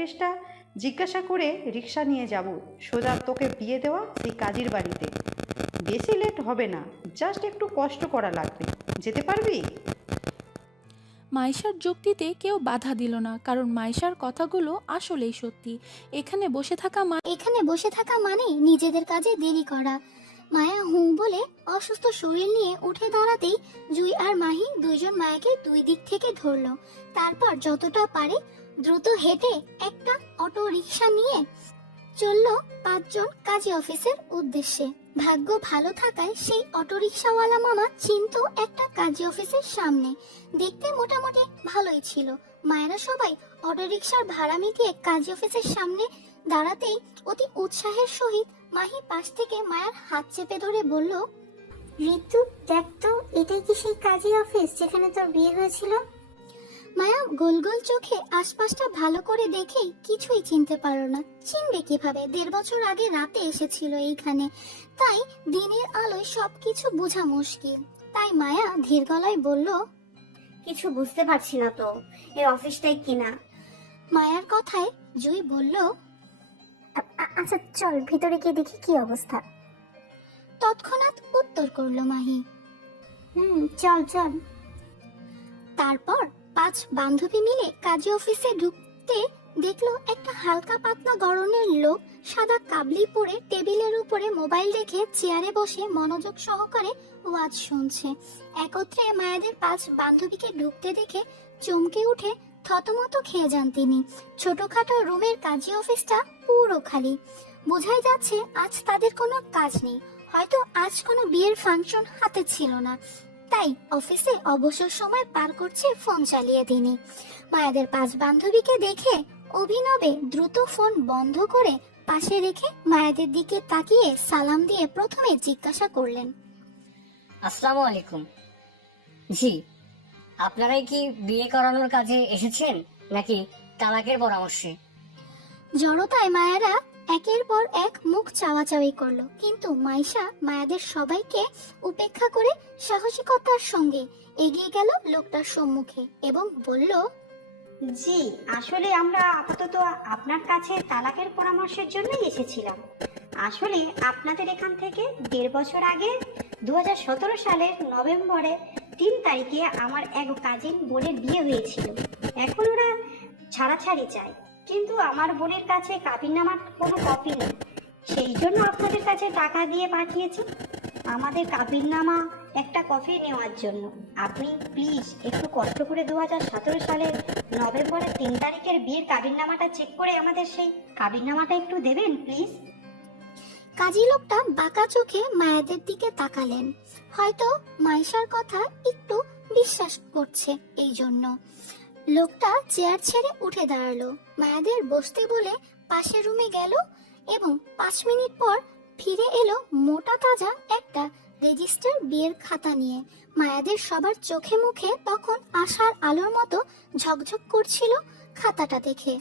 অ্যাড্রেসটা জিজ্ঞাসা করে রিক্সা নিয়ে যাব সোজা তোকে বিয়ে দেওয়া সেই কাজীর বাড়িতে। বেশি লেট হবে না, জাস্ট একটু কষ্ট করা লাগবে। যেতে পারবি? মাইশার যুক্তিতে কেউ বাধা দিল না, কারণ মাইশার কথাগুলো আসলেই সত্যি। এখানে বসে থাকা মানে নিজেদের কাজে দেরি করা। মায়া হুঁ বলে অসুস্থ শরীর নিয়ে উঠে দাঁড়াতেই জুই আর মাহি দুইজন মায়াকে দুই দিক থেকে ধরলো। তারপর যতটা পারে দ্রুত হেঁটে একটা অটো রিক্সা নিয়ে চলল পাঁচজন কাজী অফিসের উদ্দেশ্যে। ভাগ্য ভালো থাকায় সেই অটোরিকশাওয়ালা মামা চিনতো একটা কাজী অফিসের সামনে। দেখতে মোটামুটি ভালোই ছিল। মায়েরা সবাই অটোরিকশার ভাড়া মিটিয়ে কাজী অফিসের সামনে দাঁড়াতেই অতি উৎসাহের সহিত মাহি পাশ থেকে মায়ার হাত চেপে ধরে বলল, ঋতু দেখ তো, এটাই কি সেই কাজী অফিস যেখানে তোর বিয়ে হয়েছিল? মায়া গোল গোল চোখে আশপাশটা ভালো করে দেখেই কিছুই চিনতে পারল না। চিনবে কিভাবে? 1.5 বছর আগে রাতে এসেছিল এইখানে, তাই দিনের আলোয় সবকিছু বোঝা মুশকিল। তাই মায়া ধীর গলায় বলল, কিছু বুঝতে পারছি না তো, এই অফিসটাই কিনা। মায়ার কথায় জুই বলল, আচ্ছা চল ভিতরে গিয়ে দেখি কি অবস্থা। তৎক্ষণাৎ উত্তর করলো মাহি। চল চল। তারপর 5 বান্ধবী মিলে কাজী অফিসে ঢুকতে দেখলো একটা হালকা পাতলা গড়নের লোক সাদা কাবলি পরে টেবিলের উপরে মোবাইল রেখে চেয়ারে বসে মনোযোগ সহকারে ওয়াজ শুনছে। একত্রে মায়াদের 5 বান্ধবীকে ঢুকতে দেখে চমকে উঠে থতমত খেয়ে যান তিনি। ছোটখাটো রুমের কাজী অফিসটা পুরো খালি। বোঝাই যাচ্ছে আজ তাদের কোনো কাজ নেই, হয়তো আজ কোনো বিয়ের ফাংশন হাতে ছিল না, তাই অফিসে অবসর সময় পার করছে ফোন চালিয়ে তিনি। মায়াদের 5 বান্ধবীকে দেখে অভিনবে দ্রুত ফোন বন্ধ করে পাশে রেখে মায়াদের দিকে তাকিয়ে সালাম দিয়ে প্রথমে জিজ্ঞাসা করলেন, আসসালামু আলাইকুম। জি, আপনারাই কি বিয়ে করানোর কাজে এসেছেন নাকি তালাকের পরামর্শে? জড়তায় মায়েরা একের পর এক মুখ চাওয়াচাওয়ি করলো, কিন্তু মাইশা মায়াদের সবাইকে উপেক্ষা করে সাহসিকতার সঙ্গে এগিয়ে গেল লোকটার সম্মুখে এবং বলল, জি, আসলে আমরা আপাতত আপনার কাছে তালাকের পরামর্শের জন্যই এসেছিলাম। আসলে আপনাদের এখান থেকে 1.5 বছর আগে 2017 সালের নভেম্বরের 3 তারিখে আমার এক কাজিন বোনের বিয়ে হয়েছিল। এখন ওরা ছাড়াছাড়ি চায়, কিন্তু আমার বোনের কাছে কাবিননামার কোনো কপি নেই। সেই জন্য আপনাদের কাছে টাকা দিয়ে পাঠিয়েছি আমাদের কাবিননামা একটা কপি নেওয়ার জন্য। আপনি প্লিজ একটু কষ্ট করে 2017 সালের নভেম্বরের 3 তারিখের বিয়ের কাবিননামাটা চেক করে আমাদের সেই কাবিননামাটা একটু দেবেন প্লিজ। কাজী লোকটা বাঁকা চোখে মায়াদের দিকে তাকালেন, হয়তো মাইশার কথা একটু বিশ্বাস করছে এই জন্য। লোকটা চেয়ার ছেড়ে উঠে দাঁড়ালো, মায়াদের বসতে বলে পাশের রুমে গেল এবং 5 মিনিট পর ফিরে এলো মোটা তাজা একটা রেজিস্টার বিয়ের খাতা নিয়ে। মায়াদের সবার চোখে মুখে তখন আশার আলোর মতো ঝকঝক করছিল খাতাটা দেখে।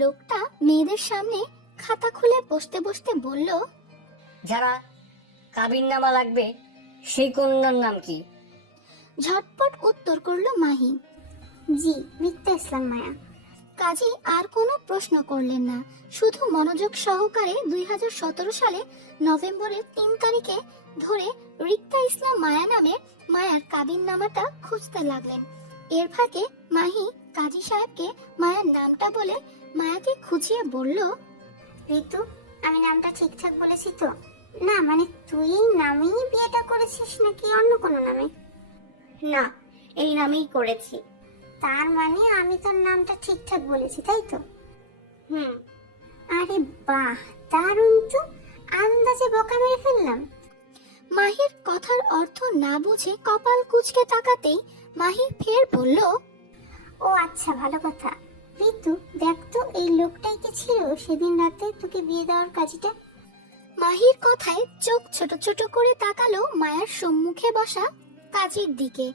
লোকটা মেয়েদের সামনে খাতা খুলে বসতে বসতে বলল, যারা কাবিননামা লাগবে সেই কন্যার নাম কি? ঝটপট উত্তর করলো মাহি। জি, রিক্তা ইসলাম মায়া। কাজী আর কোনো প্রশ্ন করলেন না, শুধু মনোযোগ সহকারে 2017 সালে নভেম্বরের 3 তারিখে ধরে রিক্তা ইসলাম মায়া নামে মায়ার কাবিননামাটা খুঁজতে লাগলেন। এর ফাঁকে মাহি কাজী সাহেবকে মায়ার নামটা বলে মায়াকে খুঁজিয়ে বলল, ঋতু, আমি নামটা ঠিকঠাক বলেছি তো? না মানে তুই এই নামেই বিয়েটা করেছিস নাকি অন্য কোনো নামে? না, এই নামেই করেছি। তার মানে আমি তোর নামটা ঠিকঠাক বলেছি, তাই তো? আরে বাহ, দারুণ তো, আন্দাজে বকা মেরে ফেললাম। মাহির কথার অর্থ না বুঝে কপাল কুঁচকে তাকাতেই মাহি ফের বলল, ও আচ্ছা, ভালো কথা। ঋতু দেখ তো, এই লোকটাই কি ছিল সেদিন রাতে তোকে বিয়ে দেওয়ার কাজীটা? মাহির কথায় চোখ ছোট ছোট করে তাকালো মায়ার সম্মুখে বসা কাজীর দিকে।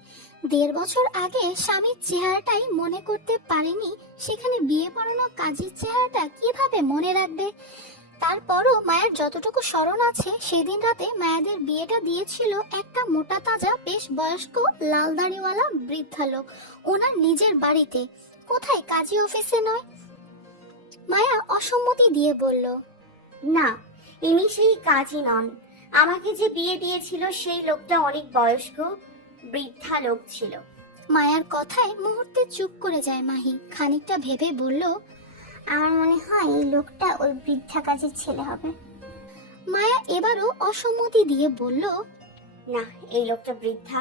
1.5 বছর আগে স্বামীর চেহারাটাই মনে করতে পারেনি, সেখানে বিয়ে পড়ানো কাজীর চেহারাটা কিভাবে মনে রাখবে? তারপরও মায়ের যতটুকু স্মরণ আছে, সেদিন রাতে মায়াদের বিয়েটা দিয়েছিল একটা মোটা তাজা বেশ বয়স্ক লাল দাড়িওয়ালা বৃদ্ধা লোক ওনার নিজের বাড়িতে, কোথায় কাজী অফিসে নয়। অসম্মতি দিয়ে বলল, না, ইনি সেই কাজী নন। আমাকে যে বিয়ে দিয়েছিল সেই লোকটা অনেক বয়স্ক বৃদ্ধা লোক ছিল। মায়ার কথায় মুহূর্তে চুপ করে যায় মাহি। খানিকটা ভেবে বলল, আমার মনে হয় এই লোকটা ওই বৃদ্ধা কাজের ছেলে হবে। মায়া এবারও অসম্মতি দিয়ে বলল, না, এই লোকটা বৃদ্ধা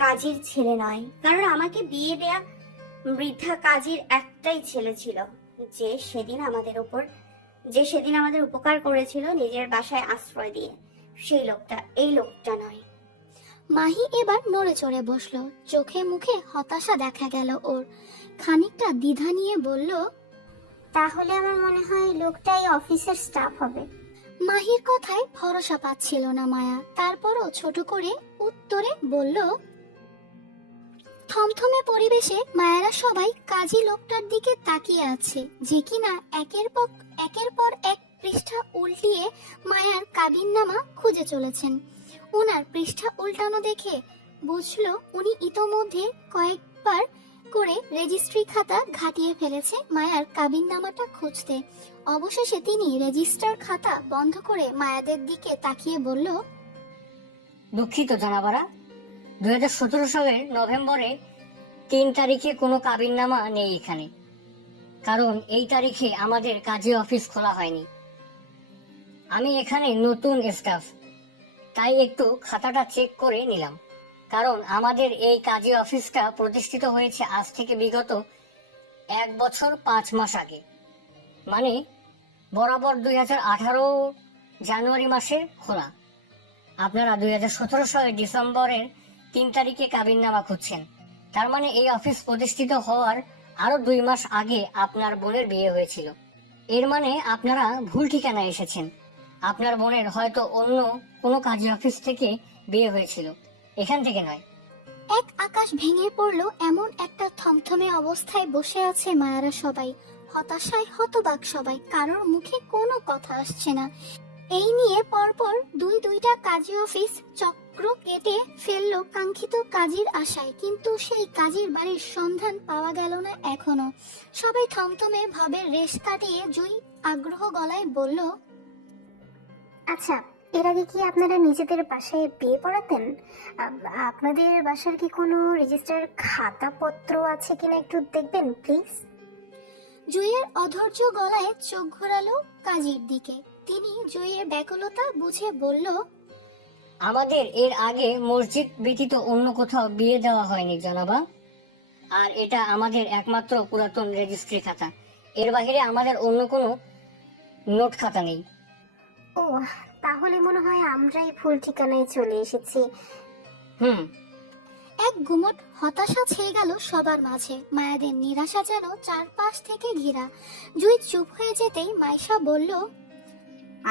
কাজীর ছেলে নয়, কারণ আমাকে বিয়ে দেয়া বৃদ্ধা কাজীর একটাই ছেলে ছিল, যে সেদিন আমাদের উপকার করেছিল নিজের বাসায় আশ্রয় দিয়ে। সেই লোকটা, এই লোকটা নয়। মাহি এবার নড়ে চড়ে বসলো। চোখে মুখে হতাশা দেখা গেল ওর। খানিকটা দ্বিধা নিয়ে বলল, তাহলে আমার মনে হয় লোকটাই অফিসের স্টাফ হবে। মাহির কথায় ভরসা পাচ্ছিল না মায়া। তারপরও ছোট করে উত্তরে বলল, থমথমে পরিবেশে মায়েরা সবাই কাজী লোকটার দিকে তাকিয়ে আছে, যে কিনা একের পর এক পৃষ্ঠা উল্টিয়ে মায়ার কাবিননামা খুঁজে চলেছেন। ওনার পৃষ্ঠা উল্টানো দেখে বুঝলো উনি ইতোমধ্যে কয়েকবার করে রেজিস্ট্রি খাতা ঘাটিয়ে ফেলেছে মায়ার কাবিননামাটা খুঁজতে। অবশেষে তিনি রেজিস্টার খাতা বন্ধ করে মায়াদের দিকে তাকিয়ে বলল, দুঃখিত জনাবারা, 2017 সালের নভেম্বরে 3 তারিখে কোনো কাবিননামা নেই এখানে, কারণ এই তারিখে আমাদের কাজী অফিস খোলা হয়নি। আমি এখানে নতুন স্টাফ, তাই একটু খাতাটা চেক করে নিলাম, কারণ আমাদের এই কাজী অফিসটা প্রতিষ্ঠিত হয়েছে আজ থেকে বিগত 1 বছর 5 মাস আগে, মানে বরাবর 2018 জানুয়ারি মাসে খোলা। আপনারা 2017 সালের ডিসেম্বরের 3 তারিখে কাবিননামা খুঁজছেন, তার মানে এই অফিস প্রতিষ্ঠিত হওয়ার আরো 2 মাস আগে আপনার বোনের বিয়ে হয়েছিল। এর মানে আপনারা ভুল ঠিকানায় এসেছেন। আপনার বোনের হয়তো অন্য কোনো কাজী অফিস থেকে বিয়ে হয়েছিল, এখান থেকে নয়। এক আকাশ ভেঙে পড়লো এমন একটা থমথমে অবস্থায় বসে আছে মায়ারা সবাই। হতাশায় হতবাক সবাই, কারোর মুখে কোনো কথা আসছে না। এই নিয়ে পরপর দুইটা কাজী অফিস চক্র কেটে ফেললো কাঙ্ক্ষিত কাজীর আশায়, কিন্তু সেই কাজীর বাড়ির সন্ধান পাওয়া গেল না এখনো। সবাই থমথমে ভাবের রেশ কাটিয়ে জুই আগ্রহ গলায় বলল, আচ্ছা, এর আগে কি আপনারা নিজেদের বাসায় বিয়ে পড়াতেন? আপনাদের বাসার কি কোনো রেজিস্টার খাতাপত্র আছে কিনা একটু দেখবেন প্লিজ। জুইয়ের অধৈর্য গলায় চোখ ঘোরালো কাজীর দিকে। তিনি জুইয়ের ব্যাকুলতা বুঝে বলল, আমাদের এর আগে মসজিদ ব্যতীত অন্য কোথাও বিয়ে দেওয়া হয়নি জনাবা, আর এটা আমাদের একমাত্র পুরাতন রেজিস্ট্রি খাতা। এর বাইরে আমাদের অন্য কোনো নোট খাতা নেই। ও, তাহলে মনে হয় আমরাই ভুল ঠিকানায় চলে এসেছি। এক গুমট হতাশা ছেয়ে গেল সবার মাঝে। মায়াদের নিরাশা যেন চারপাশ থেকে ঘেরা। জুই চুপ হয়ে যেতেই মাইশা বলল,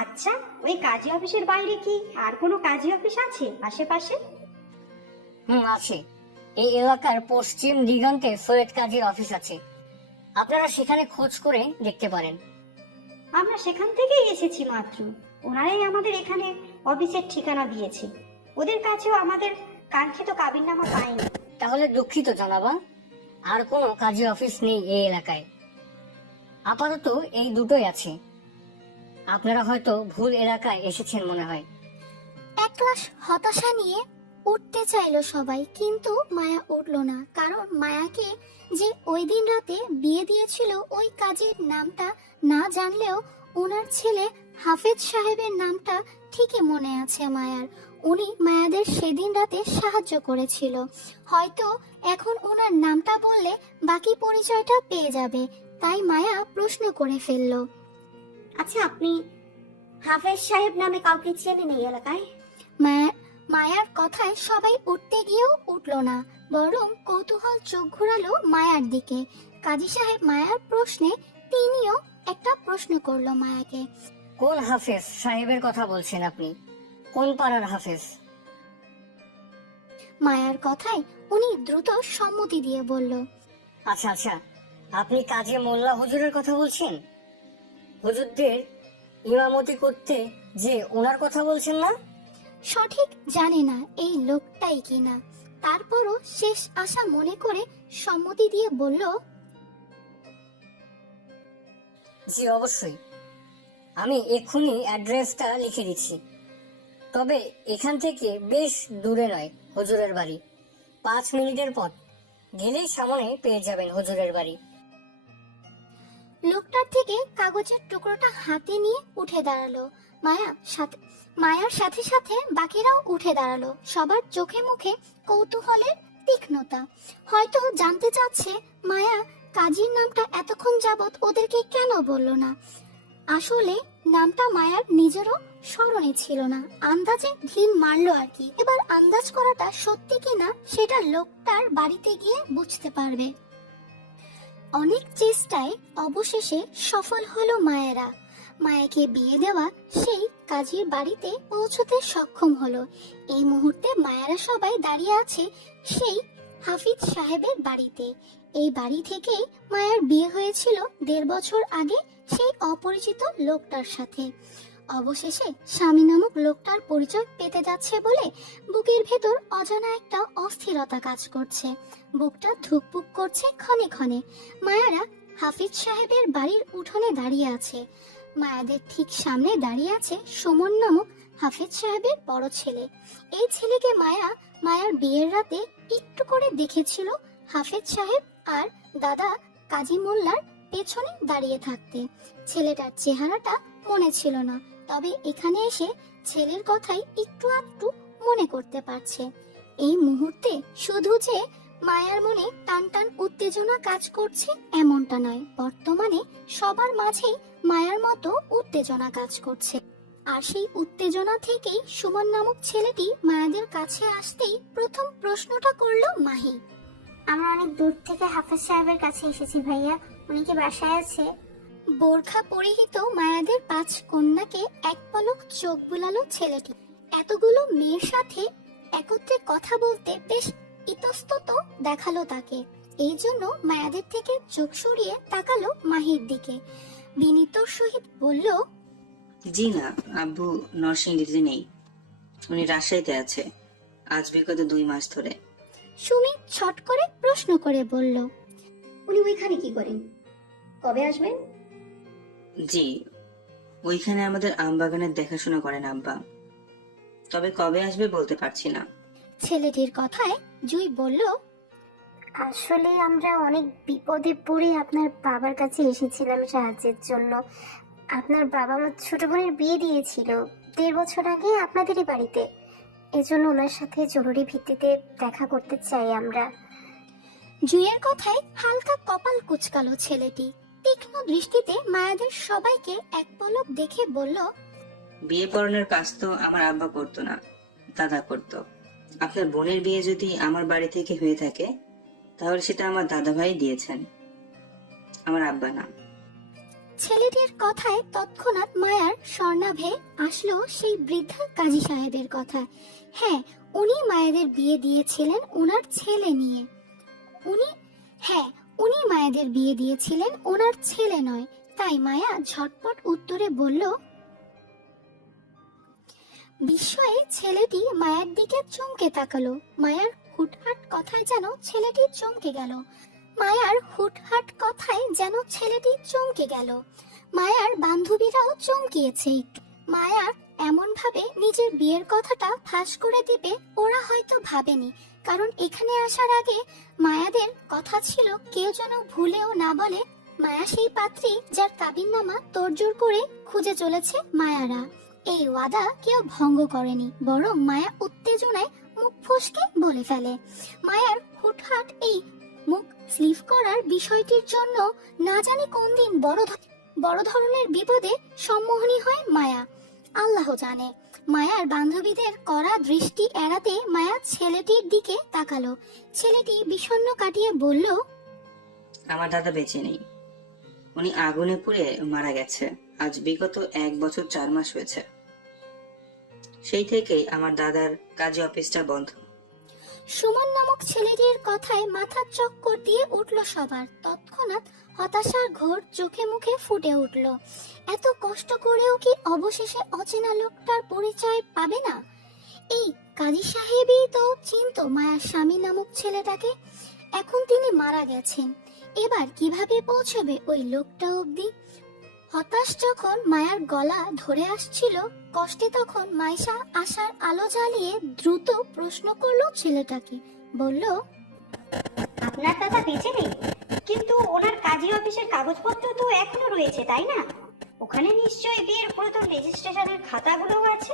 আচ্ছা, ওই কাজী অফিসের বাইরে কি আর কোনো কাজী অফিস আছে আশেপাশে? আছে। এই এলাকার পশ্চিম দিগন্তে সৈয়দ কাজীর অফিস আছে, আপনারা সেখানে খোঁজ করে দেখতে পারেন। আমরা সেখান থেকেই এসেছি মাত্র। ওনারাই আমাদের এখানে অফিসের ঠিকানা দিয়েছে। ওদের কাছেও আমাদের কাঙ্ক্ষিত কাবিননামা পাইনি। তাহলে দুঃখিত জনাবা, আর কোনো কাজী অফিস নেই এই এলাকায়। আপাতত এই দুটোই আছে। আপনারা হয়তো ভুল এলাকায় এসেছেন মনে হয়। একলাশ হতাশা নিয়ে উঠতে চাইলো সবাই, কিন্তু মায়া উঠল না। কারণ মায়াকে যে ওই দিন রাতে বিয়ে দিয়েছিল ওই কাজীর নামটা না জানলেও ওনার ছেলে হাফেজ সাহেবের নামটা ঠিকই মনে আছে মায়ার। উনি মায়াদের সেদিন রাতে সাহায্য করেছিল। হয়তো এখন ওনার নামটা বললে বাকি পরিচয়টা পেয়ে যাবে। তাই মায়া প্রশ্ন করে ফেললো, আচ্ছা, আপনি হাফেজ সাহেব নামে কাউকে চেনেন এই এলাকায়? মায়ার কথায় সবাই উঠতে গিয়েও উঠল না, বরং কৌতূহল চোখ ঘোরালো মায়ার দিকে। কাজী সাহেব মায়ার প্রশ্নে তিনিও একটা প্রশ্ন করলো মায়াকে। কোন হাফেজ সাহেবের কথা বলছেন আপনি? কোন পাড়ার হাফেজ? মায়ার কথায় উনি দ্রুত সম্মতি দিয়ে বলল, আচ্ছা আচ্ছা, আপনি কাজী মোল্লা হুজুরের কথা বলছেন? হুজুরদের ইমামতি করতে যে ওনার কথা বলছেন না? সঠিক জানে না এই লোকটাই কিনা, তারপরও শেষ আশা মনে করে সম্মতি দিয়ে বলল, জি অবশ্যই, আমি এক্ষুনি অ্যাড্রেসটা লিখে দিচ্ছি। তবে এখান থেকে বেশ দূরে নয় হুজুরের বাড়ি, 5 মিনিটের পথ গেলেই সামনে পেয়ে যাবেন হুজুরের বাড়ি। লোকটার থেকে কাগজের টুকরোটা হাতে নিয়ে উঠে দাঁড়ালো। মায়ার সাথে সাথে বাকিরাও উঠে দাঁড়ালো। সবার চোখে মুখে কৌতূহলের তীক্ষ্ণতা। হয়তো জানতে চাচ্ছে মায়া কাজীর নামটা এতক্ষণ যাবৎ ওদেরকে কেন বলল না। আসলে নামটা মায়ার নিজেরও স্মরণে ছিল না, আন্দাজে ঢিল মারলো আর কি। এবার আন্দাজ করাটা সত্যি কিনা সেটা লোকটার বাড়িতে গিয়ে বুঝতে পারবে। অনেক চেষ্টায় অবশেষে সফল হলো মায়েরা। মায়াকে বিয়ে দেওয়া সেই কাজীর বাড়িতে পৌঁছতে সক্ষম হলো। এই মুহূর্তে মায়েরা সবাই দাঁড়িয়ে আছে সেই হাফিজ সাহেবের বাড়িতে। এই বাড়ি থেকেই মায়ার বিয়ে হয়েছিল 1.5 বছর আগে সেই অপরিচিত লোকটার সাথে। অবশেষে স্বামী নামক লোকটার পরিচয় পেতে যাচ্ছে বলে বুকের ভেতর অজানা একটা অস্থিরতা কাজ করছে। বুকটা ধুকপুক করছে ক্ষণে ক্ষণে। মায়ারা হাফিজ সাহেবের বাড়ির উঠোনে দাঁড়িয়ে আছে। মায়াদের ঠিক সামনে দাঁড়িয়ে আছে সুমন নামক হাফিজ সাহেবের বড় ছেলে। এই ছেলেকে মায়ার বিয়ের রাতে একটু করে দেখেছিল হাফিজ সাহেব আর দাদা কাজী মোল্লার পেছনে দাঁড়িয়ে থাকতে। ছেলেটার চেহারাটা মনে ছিল না, তবে এখানে এসে ছেলের কথাই একটু আধটু মনে করতে পারছে। এই মুহূর্তে শুধু যে মায়ার মনে টান টান উত্তেজনা কাজ করছে এমনটা নয়, বর্তমানে সবার মাঝেই মায়ার মতো উত্তেজনা কাজ করছে। আর সেই উত্তেজনা থেকেই সুমন নামক ছেলেটি মায়াদের কাছে আসতেই প্রথম প্রশ্নটা করলো মাহি। আমরা অনেক দূর থেকে হাফেজ সাহেবের কাছে এসেছি ভাইয়া, উনি কি বাসায় আছে? বোরখা পরিহিত মায়াদের 5 কন্যাকে এক পলক চোখ বুলালো ছেলেটি। এতগুলো মেয়ের সাথে একত্রে কথা বলতে বেশ ইতস্তত দেখালো তাকে। এই জন্য মায়াদের থেকে চোখ সরিয়ে তাকালো মাহির দিকে। বিনীতর সহিত বলল, জি না, আব্বু নরসিংদীতে নেই, উনি রাজশাহীতে আছে, আজ বিগত 2 মাস ধরে। সুমি ছট করে প্রশ্ন করে বলল, উনি ওইখানে কি করেন? কবে আসবেন? জি, ওইখানে আমাদের আমবাগানের দেখাশোনা করেন আব্বা, তবে কবে আসবে বলতে পারছি না। ছেলেটির কথায় জুই বলল, আসলে আমরা অনেক বিপদে পড়ে আপনার বাবার কাছে এসেছিলাম সাহায্যের জন্য। আপনার বাবা আমার ছোট বোনের বিয়ে দিয়েছিল 1.5 বছর আগে আপনাদেরই বাড়িতে, এজন্য ওনার সাথে জরুরি ভিত্তিতে দেখা করতে চাই আমরা। জুইয়ের কথায় হালকা কপাল কুঁচকালো ছেলেটি। তীক্ষ্ণ দৃষ্টিতে মায়াদের সবাইকে এক পলক দেখে বলল, বিয়ে পড়ানোর কাজ তো আমার আব্বা করতো না, দাদা করতো। আপনার বোনের বিয়ে যদি আমার বাড়ি থেকে হয়ে থাকে তাহলে সেটা আমার দাদা ভাই দিয়েছেন, আমার আব্বা না। ছেলেটির কথায় তৎক্ষণাৎ মায়ার স্বর্ণাভে আসলো সেই বৃদ্ধা কাজী সাহেবের কথা। হ্যাঁ, উনি মায়াদের বিয়ে দিয়েছিলেন ওনার ছেলে নিয়ে। উনি মায়াদের বিয়ে দিয়েছিলেন ওনার ছেলে নয়। তাই মায়া ঝটপট উত্তরে বলল। বিস্ময়ে ছেলেটি মায়ার দিকে চমকে তাকালো। মায়ার হুটহাট কথায় যেন ছেলেটি চমকে গেল। মায়ার বান্ধবীরাও চমকিয়েছে একটু। মায়ার এমন ভাবে নিজের বিয়ের কথাটা ফাঁস করে দিবে ওরা হয়তো ভাবেনি, কারণ এখানে আসার আগে মায়াদের কথা ছিল কেউ যেন ভুলেও না বলে মায়া সেই পাত্রী যার কাবিননামা তোড়জোড় করে খুঁজে চলেছে মায়ারা। এই ওয়াদা কেউ ভঙ্গ করেনি, বরং মায়া উত্তেজনায় মুখ ফসকে বলে ফেলে। মায়ার হুটহাট এই মুখ স্লিপ করার বিষয়টির জন্য না জানি কোন দিন বড় ধরনের বিপদে সম্মোহনী হয় মায়া, আল্লাহ জানে। মায়ার বান্ধবীদের কড়া দৃষ্টি এড়াতে মায়া ছেলেটির দিকে তাকালো। ছেলেটি বিষণ্ণ কাটিয়ে বলল, আমার দাদা বেঁচে নেই, উনি আগুনে পুড়ে মারা গেছে। আজ বিগত 1 বছর 4 মাস হয়েছে। সেই থেকেই আমার দাদার কাজে অফিসটা বন্ধ। সুমন নামক ছেলেটির কথায় মাথা চক্কর দিয়ে উঠল সবার। তৎক্ষণাৎ হতাশার ঘোর চোখে মুখে ফুটে উঠল। এত কষ্ট করেও কি অবশেষে অচেনা লোকটার পরিচয় পাবে না? এই কাজী সাহেবই তো চিনতো মায়ার স্বামী নামক ছেলেটাকে। এখন তিনি মারা গেছেন, এবার কিভাবে পৌঁছবে ওই লোকটা অবধি? হতাশ যখন মায়ার গলা ধরে আসছিল কষ্টে, তখন মাইশা আশার আলো জ্বালিয়ে দ্রুত প্রশ্ন করলো ছেলেটাকে। বলল, আপনার দাদা বেঁচে নেই, কিন্তু ওনার কাজী অফিসের কাগজপত্র তো এখনো রয়েছে, তাই না? ওখানে নিশ্চয়ই বিয়ের পুরাতন রেজিস্ট্রেশনের খাতাগুলোও আছে।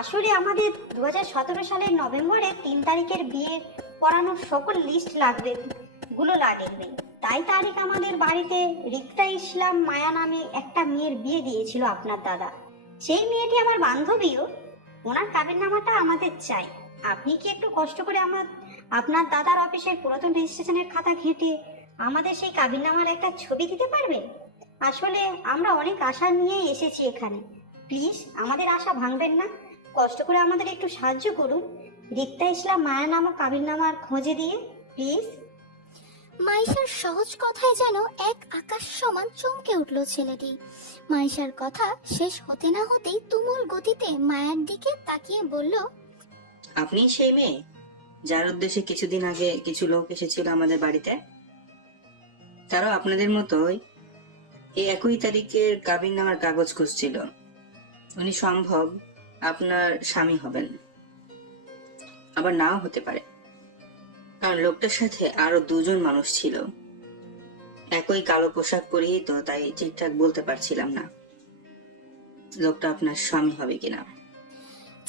আসলে আমাদের 2017 সালের নভেম্বরে 3 তারিখের বিয়ে পড়ানোর সকল লিস্ট লাগবে। তাই তারিখ আমাদের বাড়িতে রিক্তা ইসলাম মায়া নামে একটা মেয়ের বিয়ে দিয়েছিল আপনার দাদা। সেই মেয়েটি আমার বান্ধবীও। ওনার কাবিননামাটা আমাদের চাই। আপনি কি একটু কষ্ট করে আপনার দাদার অফিসের পুরাতন রেজিস্ট্রেশনের খাতা ঘেঁটে আমাদের সেই কাবিননামার একটা ছবি দিতে পারবেন? আসলে আমরা অনেক আশা নিয়ে এসেছি এখানে। প্লিজ আমাদের আশা ভাঙবেন না, কষ্ট করে আমাদের একটু সাহায্য করুন রিক্তা ইসলাম মায়া নামক কাবিননামার খোঁজে দিয়ে, প্লিজ। মাইশার সহজ কথায় যেন এক আকাশ সমান চমকে উঠল ছেলেটি। মাইশার কথা শেষ হতে না হতেই তুমুল গতিতে মায়ার দিকে তাকিয়ে বলল, আপনি সেই মেয়ে যার উদ্দেশ্যে কিছুদিন আগে কিছু লোক এসেছিল আমাদের বাড়িতে? তারাও আপনাদের মতোই এই একই তারিখের কাবিননামার কাগজ খুঁজছিল। উনি সম্ভব আপনার স্বামী হবেন, আবার নাও হতে পারে, কারণ লোকটার সাথে আরো 2 জন মানুষ ছিল। একই কালো পোশাক পরিয়ে তো, তাই ঠিকঠাক বলতে পারছিলাম না লোকটা আপনার স্বামী হবে কিনা।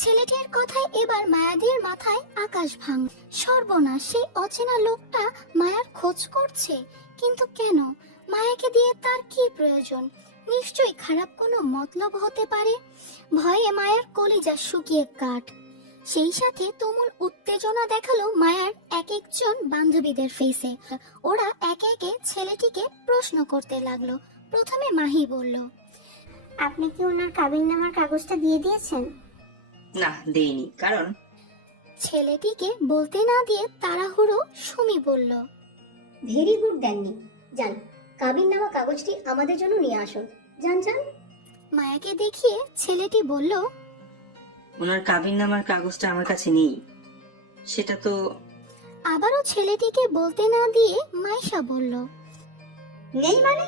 ছেলেটির কথায় এবার মায়াদের মাথায় আকাশ ভাঙল। সর্বনাশ, সেই অচেনা লোকটা মায়ার খোঁজ করছে, কিন্তু কেন? মায়াকে দিয়ে তার কি প্রয়োজন? নিশ্চয়ই খারাপ কোনো মতলব হতে পারে। ভয়ে মায়ার কলিজা শুকিয়ে কাঠ। সেই সাথে তুমুল উত্তেজনা দেখালো মায়ার এক একজন বান্ধবীদের ফেসে। ওরা একে একে ছেলেটিকে প্রশ্ন করতে লাগলো। প্রথমে মাহি বলল, আপনি কি ওনার কাবিননামার কাগজটা দিয়ে দিয়েছেন? না, দেইনি। কারণ ছেলেটিকে বলতে না দিয়ে তাড়াহুড়ো সুমি বলল, ভেরি গুড, দেননি। যান, কাবিননামা কাগজটি আমাদের জন্য নিয়ে আসুন। যান যান। মায়াকে দেখিয়ে ছেলেটি বলল, ওনার কাবিননামার কাগজটা আমার কাছে নেই। সেটা তো আবারও ছেলেটিকে বলতে না দিয়ে মাইশা বলল, নেই মানে?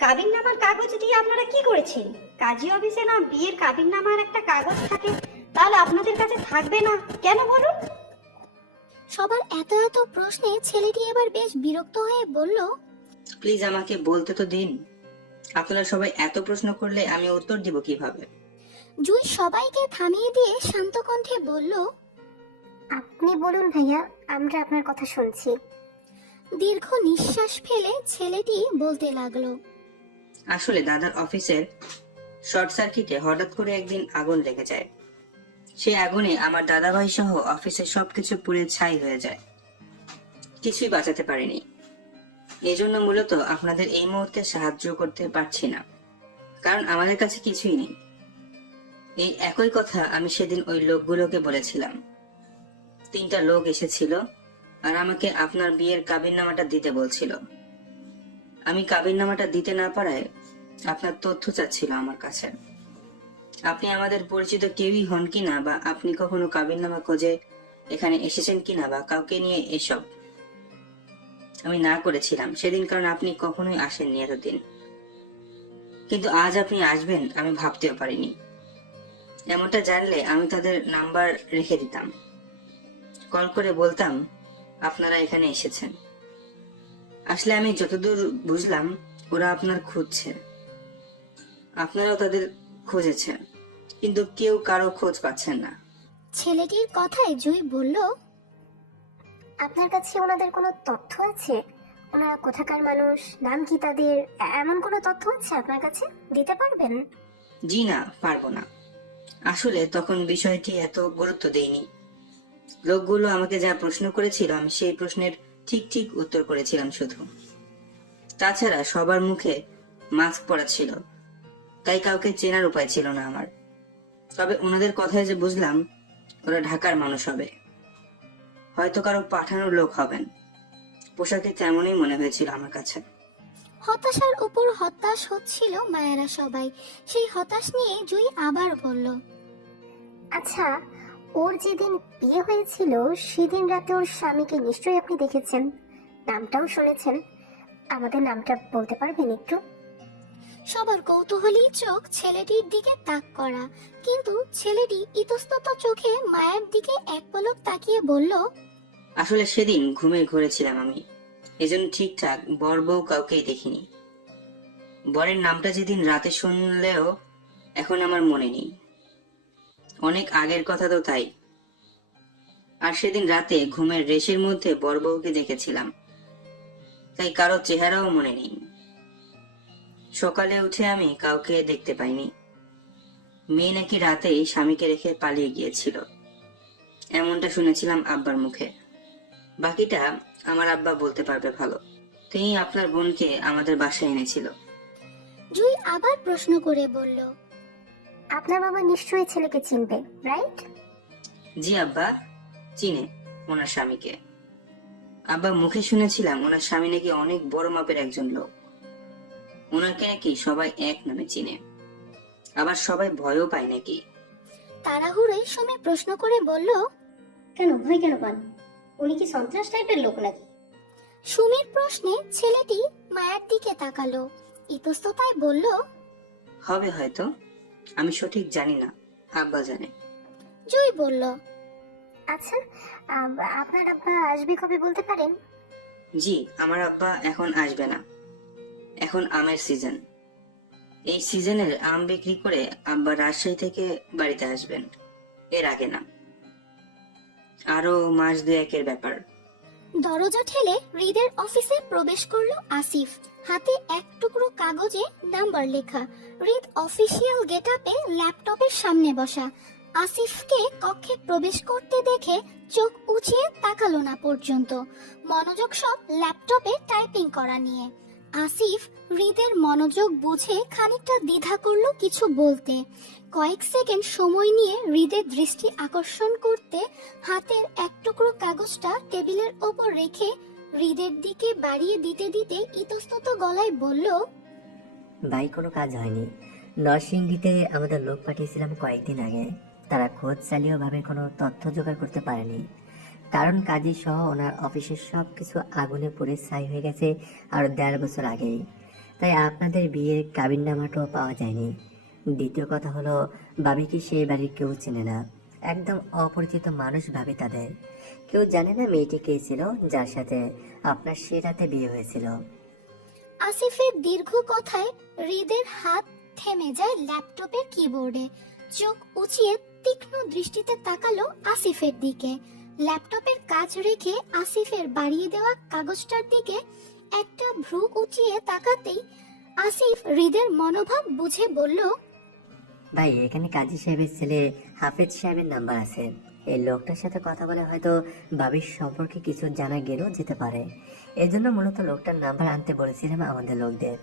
কাবিননামার কাগজ দিয়ে আপনারা কি করেছেন? কাজী অফিসে না বিয়ের কাবিননামার একটা কাগজ থাকে, তাহলে আপনাদের কাছে থাকবে না কেন বলুন? সবার এত এত প্রশ্নে ছেলেটি এবার বেশ বিরক্ত হয়ে বলল, প্লিজ আমাকে বলতে তো দিন। আপনারা সবাই এত প্রশ্ন করলে আমি উত্তর দিব কিভাবে? জুই সবাইকে থামিয়ে দিয়ে শান্ত কণ্ঠে বলল, আপনি বলুন ভাইয়া, আমরা আপনার কথা শুনছি। দীর্ঘ নিঃশ্বাস ফেলে ছেলেটি বলতে লাগলো, আসলে দাদার অফিসের শর্ট সার্কিটে হঠাৎ করে একদিন আগুন লেগে যায়। সেই আগুনে আমার দাদাভাই সহ অফিসের সবকিছু পুড়ে ছাই হয়ে যায়। কিছুই বাঁচাতে পারিনি। এজন্য মূলত আপনাদের এই মুহূর্তে সাহায্য করতে পারছি না, কারণ আমাদের কাছে কিছুই নেই। এই একই কথা আমি সেদিন ওই লোকগুলোকে বলেছিলাম। 3টা লোক এসেছিল আর আমাকে আপনার বিয়ের কাবিননামাটা দিতে বলছিল। আমি কাবিননামাটা দিতে না পারায় আপনার তথ্য চাচ্ছিল আমার কাছে। আপনি আমাদের পরিচিত কেউই হন কিনা, বা আপনি কখনো কাবিননামা খোঁজে এখানে এসেছেন কিনা, বা কাউকে নিয়ে এসব। আমি না করেছিলাম সেদিন, কারণ আপনি কখনোই আসেননি এতদিন। কিন্তু আজ আপনি আসবেন আমি ভাবতেও পারিনি। এমনটা জানলে আমি তাদের নাম্বার রেখে দিতাম, কল করে বলতাম আপনারা এখানে এসেছেন। আসলে আমি যতদূর বুঝলাম ওরা আপনার খুঁজছে। আপনারাও তাদের খুঁজেছেন, কিন্তু কেউ কারো খোঁজ পাচ্ছেন না। ছেলেটির কথায় জুই বলল, আপনার কাছে ওনাদের কোনো তথ্য আছে? ওনারা কোথাকার মানুষ, নাম কি তাদের, এমন কোনো তথ্য আছে আপনার কাছে? দিতে পারবেন? জি না, পারবো না। আসলে তখন বিষয়টি এত গুরুত্ব দেইনি। লোকগুলো আমাকে যা প্রশ্ন করেছিল আমি সেই প্রশ্নের ঠিক ঠিক উত্তর করেছিলাম শুধু। তাছাড়া সবার মুখে মাস্ক পরা ছিল, তাই কাউকে চেনার উপায় ছিল না আমার। তবে ওনাদের কথায় যে বুঝলাম ওরা ঢাকার মানুষ হবে, হয়তো কারো পাঠানোর লোক হবেন। পোশাকে তেমনই মনে হয়েছিল আমার কাছে। হতাশার উপর হতাশ হচ্ছিল মায়েরা সবাই। সেই হতাশ নিয়ে জুই আবার বলল, আচ্ছা, ওর যেদিন বিয়ে হয়েছিল সেদিন রাতে ওর স্বামীকে নিশ্চয়ই আপনি দেখেছেন, নামটাও শুনেছেন। আমাদের নামটা বলতে পারবেন একটু? সবার কৌতূহলী চোখ ছেলেটির দিকে তাক করা, কিন্তু ছেলেটি ইতস্তত চোখে মায়ের দিকে এক পলক তাকিয়ে বলল, আসলে সেদিন ঘুমের ঘোরে ছিলাম আমি, এজন্য ঠিকঠাক বর বউ কাউকেই দেখিনি। বরের নামটা যেদিন রাতে শুনলেও এখন আমার মনে নেই, অনেক আগের কথা তো তাই। আর সেদিন রাতে ঘুমের রেশের মধ্যে বর বউকে দেখেছিলাম, তাই কারো চেহারাও মনে নেই। সকালে উঠে আমি কাউকে দেখতে পাইনি। মেয়ে নাকি রাতেই স্বামীকে রেখে পালিয়ে গিয়েছিল, এমনটা শুনেছিলাম আব্বার মুখে। বাকিটা আমার আব্বা বলতে পারবে ভালো। তিনি আপনার বোনকে আমাদের বাসায় এনেছিল। জুই আবার প্রশ্ন করে বলল, আপনার বাবা নিশ্চয়ই ছেলেকে চিনবে, রাইট? জি আব্বা চিনে ওনার স্বামীকে। আব্বা মুখে শুনেছিলাম ওনার স্বামী নাকি অনেক বড় মাপের একজন লোক। ওনাকে নাকি সবাই এক নামে চিনে, আবার সবাই ভয়ও পায় নাকি। তাড়াহুড়োয় সুমি প্রশ্ন করে বলল, কেন ভয় কেন পান? উনি কি সন্ত্রাস টাইপের লোক নাকি? সুমির প্রশ্নে ছেলেটি মায়ের দিকে তাকালো, ইতস্ততায় বলল, হবে হয়তো, আমি সঠিক জানি না, আব্বা জানে। জুই বলল, আচ্ছা, আপনার আব্বা আসবে কবে বলতে পারেন? জি আমার আব্বা এখন আসবে না, এখন আমের সিজন। এই সিজনের আম বিক্রি করে আব্বা রাজশাহী থেকে বাড়িতে আসবেন, এর আগে না, আরো মাস দুয়েকের ব্যাপার। দরজা ঠেলে হৃদের অফিসে প্রবেশ করলো আসিফ, হাতে এক টুকরো কাগজে নাম্বার লেখা। হৃদ অফিসিয়াল গেটআপে ল্যাপটপের সামনে বসা। আসিফকে কক্ষে প্রবেশ করতে দেখে চোখ উঁচিয়ে তাকালো না পর্যন্ত, মনোযোগ সব ল্যাপটপে টাইপিং করা নিয়ে। আসিফ হৃদের মনোযোগ বুঝে খানিকটা দ্বিধা করলো কিছু বলতে। কয়েক সেকেন্ড সময় নিয়ে হৃদের দৃষ্টি আকর্ষণ করতে হাতের এক টুকরো কাগজটা টেবিলের ওপর রেখে হৃদের দিকে বাড়িয়ে দিতে দিতে ইতস্তত গলায় বলল, ভাই কোনো কাজ হয়নি। নরসিংদীতে আমাদের লোক পাঠিয়েছিলাম কয়েকদিন আগে, তারা খোঁজ চালিয়েও ভাবে কোনো তথ্য জোগাড় করতে পারেনি, কারণ কাজী সহ ওনার অফিসের সব কিছু আগুনে পুড়ে ছাই হয়ে গেছে আরো 1.5 বছর আগেই। তাই আপনাদের বিয়ের কাবিননামাটাও পাওয়া যায়নি। দ্বিতীয় কথা হলো, ভাবি কি সেই বাড়ির কেউ চেনে না, একদম অপরিচিত মানুষ ভাবে তাদের। কেউ জানে না মেয়েটি কে ছিল যার সাথে আপনার সে রাতে বিয়ে হয়েছিল। আসিফের দীর্ঘ কথায় হৃদের হাত থেমে যায় ল্যাপটপের কিবোর্ডে। চোখ উঁচিয়ে তীক্ষ্ণ দৃষ্টিতে তাকালো আসিফের দিকে। ল্যাপটপের কাজ রেখে আসিফের বাড়িয়ে দেওয়া কাগজটার দিকে একটা ভ্রু উঁচিয়ে তাকাতেই আসিফ হৃদের মনোভাব বুঝে বলল, ভাই এখানে কাজী সাহেবের ছেলে হাফেজ সাহেবের নাম্বার আছে। এই লোকটার সাথে কথা বলে হয়তো ভাবির সম্পর্কে কিছু জানা গেলেও যেতে পারে। এর জন্য মূলত লোকটার নাম্বার আনতে বলেছিলাম আমাদের লোকদের।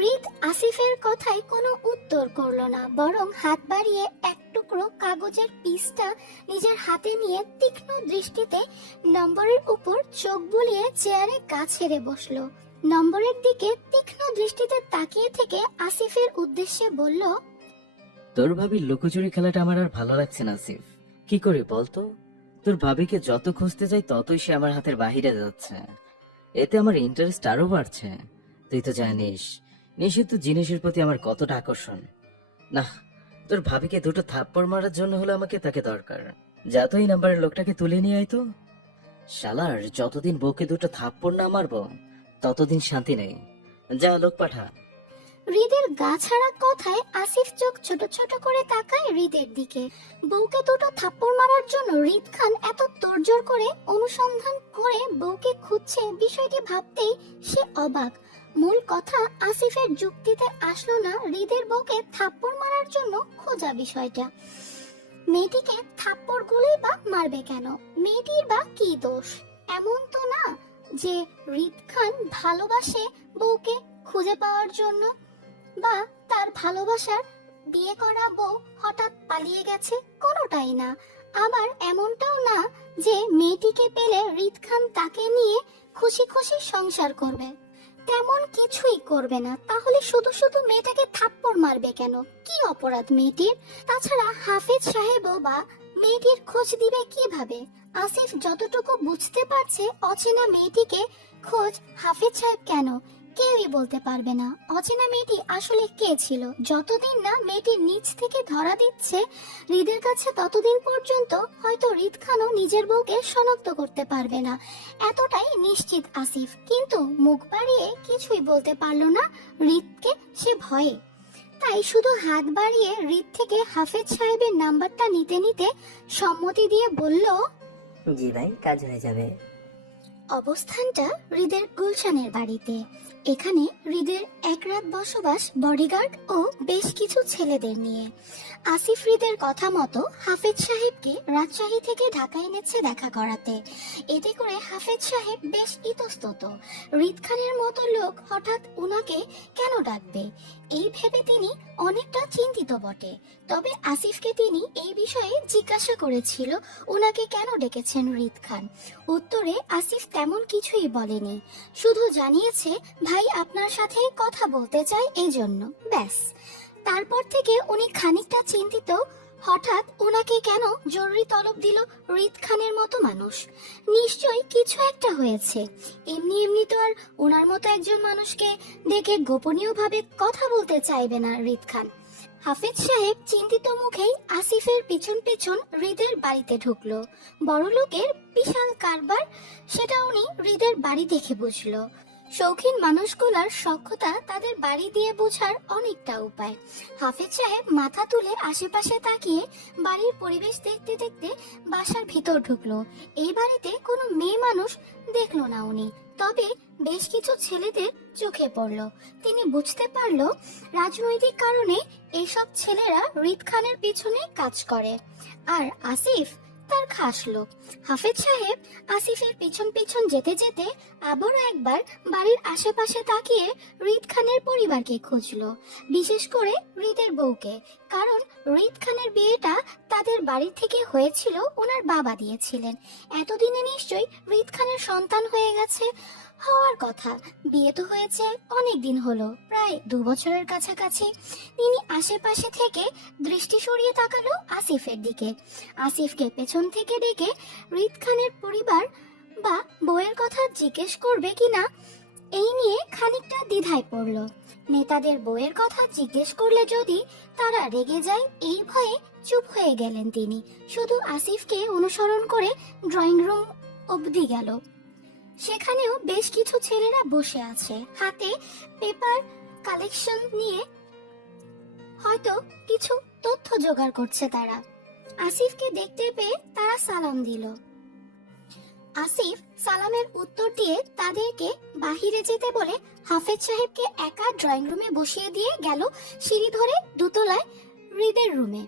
হৃদ আসিফের কথায় কোনো উত্তর করলো না, বরং হাত বাড়িয়ে এক টুকরো কাগজের পিসটা নিজের হাতে নিয়ে তীক্ষ্ণ দৃষ্টিতে নম্বরের উপর চোখ বুলিয়ে চেয়ারে গা ছেড়ে বসলো। নম্বরের দিকে তীক্ষ্ণ দৃষ্টিতে তাকিয়ে থেকে আসিফের উদ্দেশ্যে বলল, তোর ভাবির লুকোচুরি খেলাটা আমার আর ভালো লাগছে না আসিফ। কি করি বলতো? তোর ভাবিকে যত খুঁজতে যাই ততই সে আমার হাতের বাহিরে যাচ্ছে, এতে আমার ইন্টারেস্ট আরো বাড়ছে। তুই তো জানিস নিষিদ্ধ জিনিসের প্রতি আমার কতটা আকর্ষণ। না, তোর ভাবিকে দুটো থাপ্পড় মারার জন্য হলো আমাকে তাকে দরকার। যা তো এই নাম্বারের লোকটাকে তুলে নিয়ে আয় তো। শালার যতদিন বউকে দুটো থাপ্পড় না মারবো ততদিন শান্তি নেই। যা লোক পাঠা। হৃদের গা ছাড়া কথায় আসিফ চোখ ছোট ছোট করে তাকায় হৃদের দিকে। বউকে দুটো থাপ্পড় মারার জন্য হৃদ খান এত তোড়জোড় করে অনুসন্ধান করে বউকে খুঁজছে, বিষয়টি ভাবতেই সে অবাক। মূল কথা, আসিফের যুক্তিতে আসলো না হৃদের বউকে থাপ্পড় মারার জন্য খোঁজা বিষয়টা। মেয়েটিকে থাপ্পড় গুলোই বা মারবে কেন? মেয়েটির বা কি দোষ? এমন তো না যে হৃদ খান ভালোবাসে বউকে খুঁজে পাওয়ার জন্য, বা তার ভালোবাসার বিয়ে করা বউ হঠাৎ পালিয়ে গেছে, কোনোটাই না। আবার এমনটাও না যে মেয়েটিকে পেলে হৃদ খান তাকে নিয়ে খুশি খুশি সংসার করবে, তেমন কিছুই করবে না। তাহলে শুধু শুধু মেয়েটাকে থাপ্পড় মারবে কেন? কি অপরাধ মেয়েটির? তাছাড়া হাফেজ সাহেবও বা মেয়েটির খোঁজ দিবে কিভাবে? আসিফ যতটুকু বুঝতে পারছে, অচেনা মেয়েটিকে খোঁজ হাফেজ সাহেব কেন? কেউই বলতে পারবে না অচেনা মেয়েটি আসলে কে ছিল। যতদিন না মেয়েটির নিচ থেকে ধরা দিচ্ছে হৃদের কাছে, ততদিন পর্যন্ত হয়তো হৃদ খানও নিজের বউকে শনাক্ত করতে পারবে না, এতটাই নিশ্চিত আসিফ। কিন্তু মুখ বাড়িয়ে কিছুই বলতে পারল না হৃদকে সে ভয়ে। তাই শুধু হাত বাড়িয়ে হৃদ থেকে হাফেজ সাহেবের নাম্বারটা নিতে নিতে সম্মতি দিয়ে বলল, জি ভাই, কাজ হয়ে যাবে। অবস্থানটা হৃদের গুলশানের বাড়িতে। এখানে হৃদের এক রাত বসবাস বডিগার্ড ও বেশ কিছু ছেলেদের নিয়ে। আসিফ হৃদের কথা মতো হাফেজ সাহেবকে রাজশাহী থেকে ঢাকা এনেছে দেখা করাতে। এতে করে হাফেজ সাহেব বেশ ইতস্তত। হৃদ খানের মতো লোক হঠাৎ উনাকে কেন ডাকবে, এই ভেবে তিনি অনেকটা চিন্তিত বটে। তবে আসিফকে তিনি এই বিষয়ে জিজ্ঞাসা করেছিল উনাকে কেন ডেকেছেন হৃদ খান। উত্তরে আসিফ তেমন কিছুই বলেনি, শুধু জানিয়েছে ভাই আপনার সাথে কথা বলতে চাই, এই জন্য, ব্যাস। তারপর থেকে উনি খানিকটা চিন্তিত, হঠাৎ ওনাকে কেন জরুরি তলব দিল হৃদ খানের মতো মানুষ। নিশ্চয়ই কিছু একটা হয়েছে। এমনি এমনি তো আর ওনার মতো একজন মানুষকে ডেকে গোপনীয়ভাবে কথা বলতে চাইবে না হৃদ খান। হাফেজ সাহেব চিন্তিত মুখেই আসিফের পিছন পিছন হৃদের বাড়িতে ঢুকলো। বড় লোকের বিশাল কারবার, সেটা উনি হৃদের বাড়ি দেখে বুঝলো। শৌখিন মানুষগুলার সক্ষতা তাদের বাড়ি দিয়ে বোঝার অনেকটা উপায়। হাফেজ সাহেব মাথা তুলে আশেপাশে তাকিয়ে বাড়ির পরিবেশ দেখতে দেখতে বাসার ভিতর ঢুকলো। এই বাড়িতে কোনো মেয়ে মানুষ দেখলো না উনি, তবে বেশ কিছু ছেলেদের চোখে পড়লো। তিনি বুঝতে পারলো রাজনৈতিক কারণে এসব ছেলেরা হৃদ খানের পিছনে কাজ করে, আর আসিফ তার খাস লোক। হাফেজ সাহেব আসিফের পিছন পিছন যেতে যেতে আবারও একবার বাড়ির আশেপাশে তাকিয়ে হৃদ খানের পরিবারকে খুঁজলো, বিশেষ করে হৃদের বউকে। কারণ হৃদ খানের বিয়েটা তাদের বাড়ি থেকে হয়েছিল, ওনার বাবা দিয়েছিলেন। এতদিনে নিশ্চয়ই হৃদ খানের সন্তান হয়ে গেছে, হওয়ার কথা। বিয়ে তো হয়েছে অনেক দিন হলো, প্রায় 2 বছরের কাছাকাছি। তিনি আশেপাশে থেকে দৃষ্টি সরিয়ে তাকালো আসিফের দিকে। আসিফকে পেছন থেকে ডেকে হৃদ খানের পরিবার বা বউয়ের কথা জিজ্ঞেস করবে কিনা এই নিয়ে খানিকটা দ্বিধায় পড়ল। নেতাদের বউয়ের কথা জিজ্ঞেস করলে যদি তারা রেগে যায়, এই ভয়ে চুপ হয়ে গেলেন তিনি। শুধু আসিফকে অনুসরণ করে ড্রয়িং রুম অবধি গেল। সেখানেও বেশ কিছু ছেলেরা বসে আছে, হাতে পেপার কালেকশন নিয়ে হয়তো কিছু তথ্য জোগাড় করছে তারা। আসিফকে দেখতে পেয়ে তারা সালাম দিল। আসিফ সালামের উত্তর দিয়ে তাদেরকে বাহিরে যেতে বলে হাফেজ সাহেবকে একা ড্রয়িং রুমে বসিয়ে দিয়ে গেল সিঁড়ি ধরে দোতলায় হৃদের রুমে।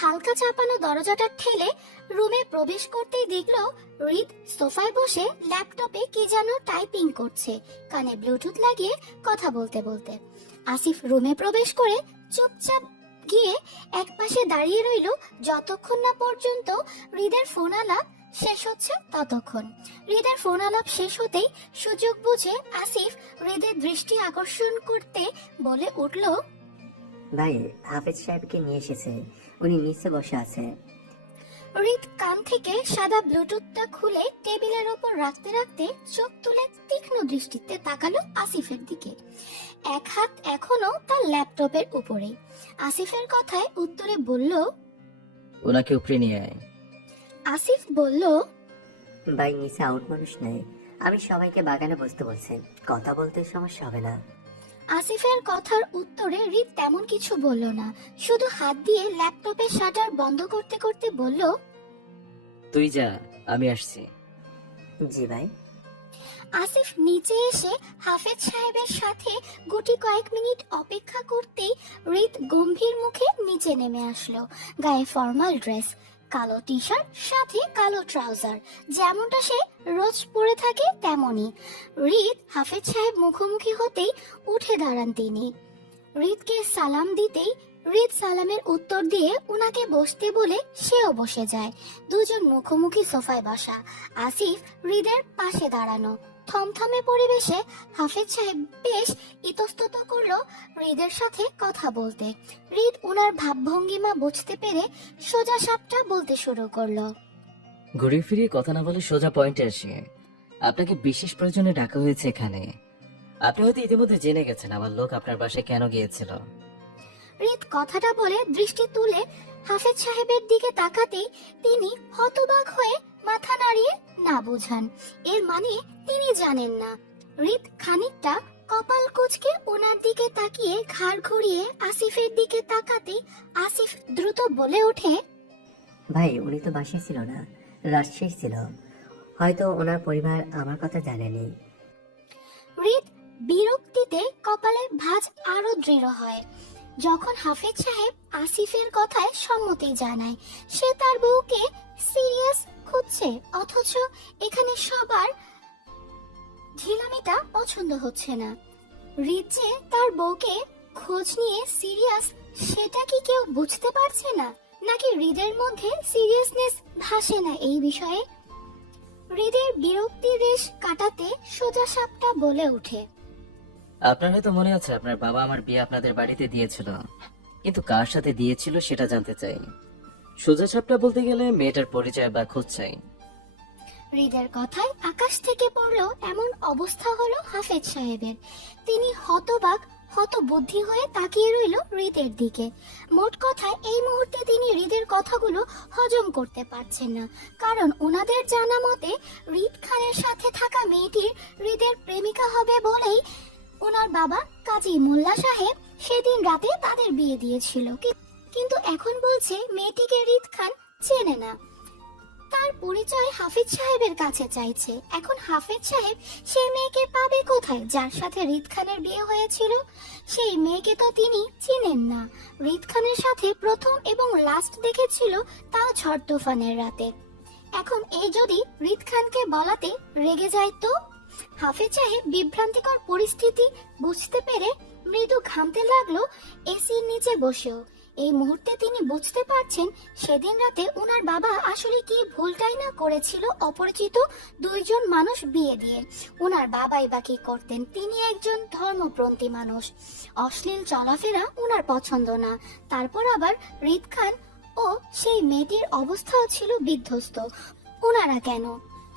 হালকা চাপানো দরজাটা ঠেলে রুমে প্রবেশ করতেই দেখলো হৃদ সোফায় বসে ল্যাপটপে কি যেন টাইপিং করছে, কানে ব্লুটুথ লাগিয়ে কথা বলতে বলতে। আসিফ রুমে প্রবেশ করে চুপচাপ গিয়ে একপাশে দাঁড়িয়ে রইল যতক্ষণ না পর্যন্ত হৃদের ফোন আলাপ শেষ হচ্ছে ততক্ষণ। হৃদের ফোন আলাপ শেষ হতেই সুযোগ বুঝে আসিফ হৃদের দৃষ্টি আকর্ষণ করতে বলে উঠল, ভাই, হাফেজ সাহেবকে নিয়ে এসেছে, উনি নিচে বসে আছে। হৃদ কান থেকে সাদা ব্লুটুথটা খুলে টেবিলের ওপর রাখতে রাখতে চোখ তুলে তীক্ষ্ণ দৃষ্টিতে তাকালো আসিফের দিকে। এক হাত এখনো তার ল্যাপটপের উপরে। আসিফের কথায় উত্তরে বলল, ওনাকে উপরে নিয়ে আয়। আসিফ বলল, ভাই, নিচে আউট মানুষ নেই, আমি সবাইকে বাগানে বসতে বলছি, কথা বলতে সমস্যা হবে না। আসিফের কথার উত্তরে হৃদ তেমন কিছু বলল না, শুধু হাত দিয়ে ল্যাপটপের শাটার বন্ধ করতে করতে বলল, তুই যা, আমি আসছি। জি ভাই। আসিফ নিচে এসে হাফেজ সাহেবের সাথে গুটি কয়েক মিনিট অপেক্ষা করতেই হৃদ গম্ভীর মুখে নিচে নেমে আসলো। গায়ে ফর্মাল ড্রেস, কালো টি শার্ট, সাথে কালো ট্রাউজার, যেমনটা সে রোজ পরে থাকে তেমনই। হৃদ হাফেজ সাহেব মুখোমুখি হতেই উঠে দাঁড়ান তিনি। হৃদকে সালাম দিতেই হৃদ সালামের উত্তর দিয়ে উনাকে বসতে বলে সেও বসে যায়। দুজন মুখোমুখি সোফায় বসা। আসিফ হৃদের পাশে দাঁড়ানো। থমথমে পরিবেশে হাফেজ সাহেব বেশ ইতস্তত করলো হৃদের সাথে কথা বলতে। হৃদ উনার ভাবভঙ্গিমা বুঝতে পেরে সোজা সাপটা বলতে শুরু করলো, ঘুরিয়ে ফিরিয়ে কথা না বলে সোজা পয়েন্টে আসি। আপনাকে বিশেষ প্রয়োজনে ডাকা হয়েছে এখানে। আপনি হয়তো ইতিমধ্যে জেনে গেছেন আমার লোক আপনার বাসায় কেন গিয়েছিল। হৃদ কথাটা বলে দৃষ্টি তুলে হাফেজ সাহেবের দিকে তাকাতেই তিনি হতবাক হয়ে মাথা নাড়িয়ে না বোঝান। এর মানে তিনি জানেন না। হৃদ খানিকটা কপাল কুঁচকে ওনার দিকে তাকিয়ে ঘাড় ঘুরিয়ে আসিফের দিকে তাকাতেই আসিফ দ্রুত বলে ওঠে, ভাই উনি তো বাসায় ছিল না, রাজশাহী ছিল। হয়তো ওনার পরিবার আমার কথা জানেনি। হৃদ বিরক্তিতে কপালে ভাঁজ আরো দৃঢ় হয় যখন হাফেজ সাহেব আসিফের কথায় সম্মতি জানায়। সে তার বউকে সিরিয়াস খুঁজছে, অথচ এখানে সবার ঢিলামিটা পছন্দ হচ্ছে না। হৃদ যে তার বউকে খোঁজ নিয়ে সিরিয়াস, সেটা কি কেউ বুঝতে পারছে না? নাকি হৃদের মধ্যে সিরিয়াসনেস ভাসে না এই বিষয়ে? হৃদের বিরক্তি রেশ কাটাতে সোজা সাপটা বলে ওঠে, আপনার হয়তো মনে আছে আপনার বাবা আমার বিয়ে আপনাদের বাড়িতে দিয়েছিল, কিন্তু কার সাথে দিয়েছিল সেটা জানতে চাই। সোজা সাপটা বলতে গেলে মেয়েটার পরিচয় বা খোঁজ চাই। হৃদের কথায় আকাশ থেকে পড়লো এমন অবস্থা হলো হাফেজ সাহেবের। তিনি হতবাক হতবুদ্ধি হয়ে তাকিয়ে রইল হৃদের দিকে। মোট কথায় এই মুহূর্তে তিনি হৃদের কথাগুলো হজম করতে পারছেন না, কারণ ওনাদের জানা মতে হৃদ খানের সাথে থাকা মেয়েটির হৃদের প্রেমিকা হবে বলেই ওনার বাবা কাজী মোল্লা সাহেব সেদিন রাতে তাদের বিয়ে দিয়েছিল। কিন্তু এখন বলছে মেয়েটিকে হৃদ খান চেনে না, তার পরিচয় হাফিজ সাহেবের কাছে চাইছে। এখন হাফিজ সাহেব সেই মেয়েকে পাবে কোথায় যার সাথে হৃদ খানের বিয়ে হয়েছিল? সেই মেয়েকে তো তিনি চিনেন না। হৃদ খানের সাথে প্রথম এবং লাস্ট দেখেছিল তাও ঝড় তুফানের রাতে। এখন এই যদি হৃদ খানকে বলাতে রেগে যায় তো? হাফিজ সাহেব বিভ্রান্তিকর পরিস্থিতি বুঝতে পেরে মৃদু ঘামতে লাগলো এসির নিচে বসেও। এই মুহূর্তে তিনি বুঝতে পারছেন সেদিন রাতে ওনার বাবা আসলে কি ভুলটাই না করেছিল অপরিচিত দুইজন মানুষ বিয়ে দিয়ে। ওনার বাবাই বা কি করতেন? তিনি একজন ধর্মপ্রন্থী মানুষ, অশ্লীল চলাফেরা ওনার পছন্দ না। তারপর আবার হৃদ খান ও সেই মেয়েটির অবস্থাও ছিল বিধ্বস্ত। ওনারা কেন?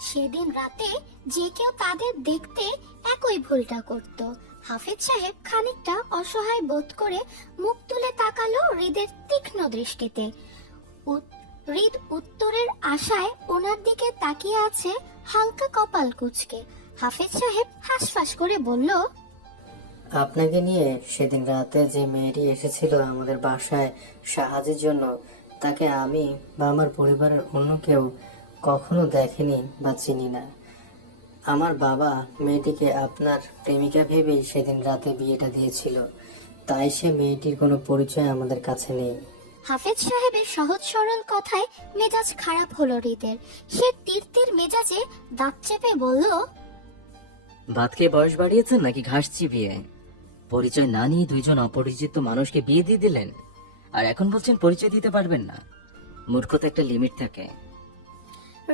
সেদিন রাতে যে কেউ তাদের দেখতে একই ভুলটা করত। হাফেজ সাহেব খানিকটা অসহায় বোধ করে মুখ তুলে তাকালো হৃদের তীক্ষ্ণ দৃষ্টিতে। হৃদ উত্তরের আশায় ওনার দিকে তাকিয়ে আছে হালকা কপাল কুঁচকে। হাফেজ সাহেব হাসফাস করে বলল, আপনাকে নিয়ে সেদিন রাতে যে মেয়েটি এসেছিল আমাদের বাসায় সাহায্যের জন্য, তাকে আমি বা আমার পরিবারের অন্য কেউ কখনো দেখেনি বা চিনি না। আমার বাবা মেয়েটিকে আপনার প্রেমিকা ভেবেই সেদিন রাতে বিয়েটা দিয়েছিল, তাই সে মেয়েটির কোনো পরিচয় আমাদের কাছে নেই। হাফেজ সাহেবের সহজ সরল কথায় মেজাজ খারাপ হলো হৃদের। সে তীর মেজাজে দাঁত চেপে বলল, ভাত খেয়ে বয়স বাড়িয়েছেন নাকি ঘাস চিবিয়ে? পরিচয় না নিয়ে দুইজন অপরিচিত মানুষকে বিয়ে দিয়ে দিলেন, আর এখন বলছেন পরিচয় দিতে পারবেন না। মূর্খতা একটা লিমিট থাকে।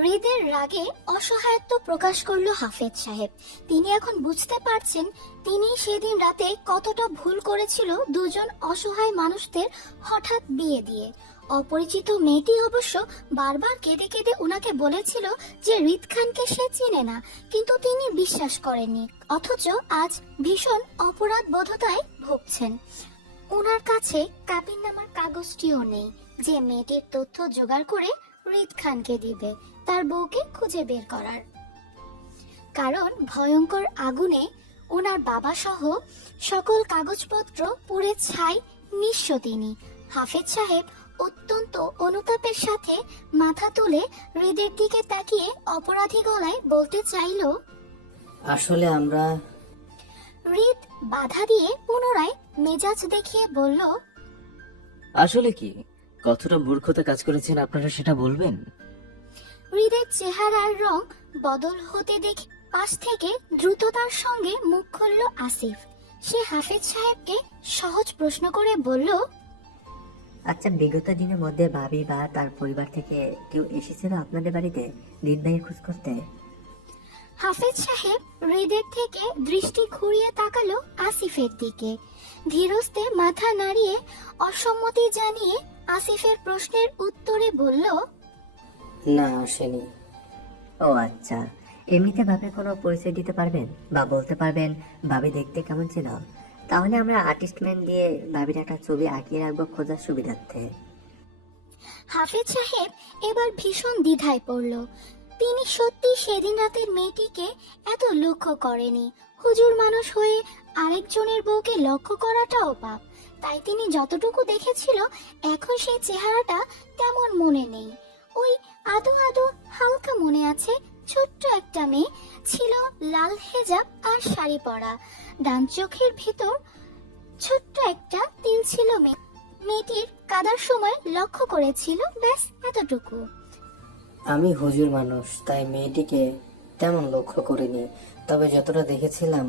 হৃদের রাগে অসহায়ত্ব প্রকাশ করলো হাফেজ সাহেব। তিনি এখন বুঝতে পারছেন তিনি সেদিন রাতে কতটা ভুল করেছিল দুজন অসহায় মানুষদের হঠাৎ বিয়ে দিয়ে। অপরিচিত মেয়েটি অবশ্য বারবার কেঁদে কেঁদে উনাকে বলেছিল যে হৃদ খানকে সে চেনে না, কিন্তু তিনি বিশ্বাস করেননি। অথচ আজ ভীষণ অপরাধ বোধতায় ভুগছেন। ওনার কাছে কাবিননামার কাগজটিও নেই যে মেয়েটির তথ্য জোগাড় করে হৃদ খানকে দিবে তার বউকে খুঁজে বের করার। কারণ ভয়ঙ্কর আগুনে ওনার বাবা সহ সকল কাগজপত্র পুড়ে ছাই নিঃস্ব তিনি। হাফেজ সাহেব অত্যন্ত অনুতাপের সাথে মাথা তুলে হৃদের দিকে তাকিয়ে অপরাধী গলায় বলতে চাইল, আসলে আমরা। হৃদ বাধা দিয়ে পুনরায় মেজাজ দেখিয়ে বলল, আসলে কি কতটা মূর্খতা কাজ করেছেন আপনারা সেটা বলবেন? হৃদের চেহারার রং বদল হতে দেখে পাশ থেকে দ্রুততার সঙ্গে মুখ খুলল আসিফ। সে হাফেজ সাহেবকে সহজ প্রশ্ন করে বলল, আচ্ছা, বিগত দিনের মধ্যে ভাবি বা তার পরিবার থেকে কেউ এসেছিল আপনাদের বাড়িতে হৃদ ভাইয়ের খোঁজ করতে? হাফেজ সাহেব হৃদের থেকে দৃষ্টি ঘুরিয়ে তাকালো আসিফের দিকে। ধীরস্তে মাথা নাড়িয়ে অসম্মতি জানিয়ে আসিফের প্রশ্নের উত্তরে বলল, না, আসেনি। ও আচ্ছা, এমনিতে ভাবে কোনো পরিচয় দিতে পারবেন বা বলতে পারবেন ভাবি দেখতে কেমন ছিল? তাহলে আমরা আর্টিস্টম্যান দিয়ে ভাবির একটা ছবি আঁকিয়ে রাখবো খোঁজার সুবিধার্থে। হাফেজ সাহেব এবার ভীষণ দ্বিধায় পড়ল। তিনি সত্যি সেদিন রাতের মেয়েটিকে এত লক্ষ্য করেনি। হুজুর মানুষ হয়ে আরেকজনের বউকে লক্ষ্য করাটাও পাপ। তাই তিনি যতটুকু দেখেছিল এখন সেই চেহারাটা তেমন মনে নেই। ওই আদো আদো হালকা মনে আছে, ছোট্ট একটা মেয়ে ছিল, লাল হেজাব আর শাড়ি পরা, ডান চোখের ভিতর ছোট্ট একটা তিল ছিল। মেয়েটির কাদার সময় লক্ষ্য করেছিল, ব্যাস এতটুকু। আমি হুজুর মানুষ, তাই মেয়েটিকে তেমন লক্ষ্য করিনি। তবে যতটা দেখেছিলাম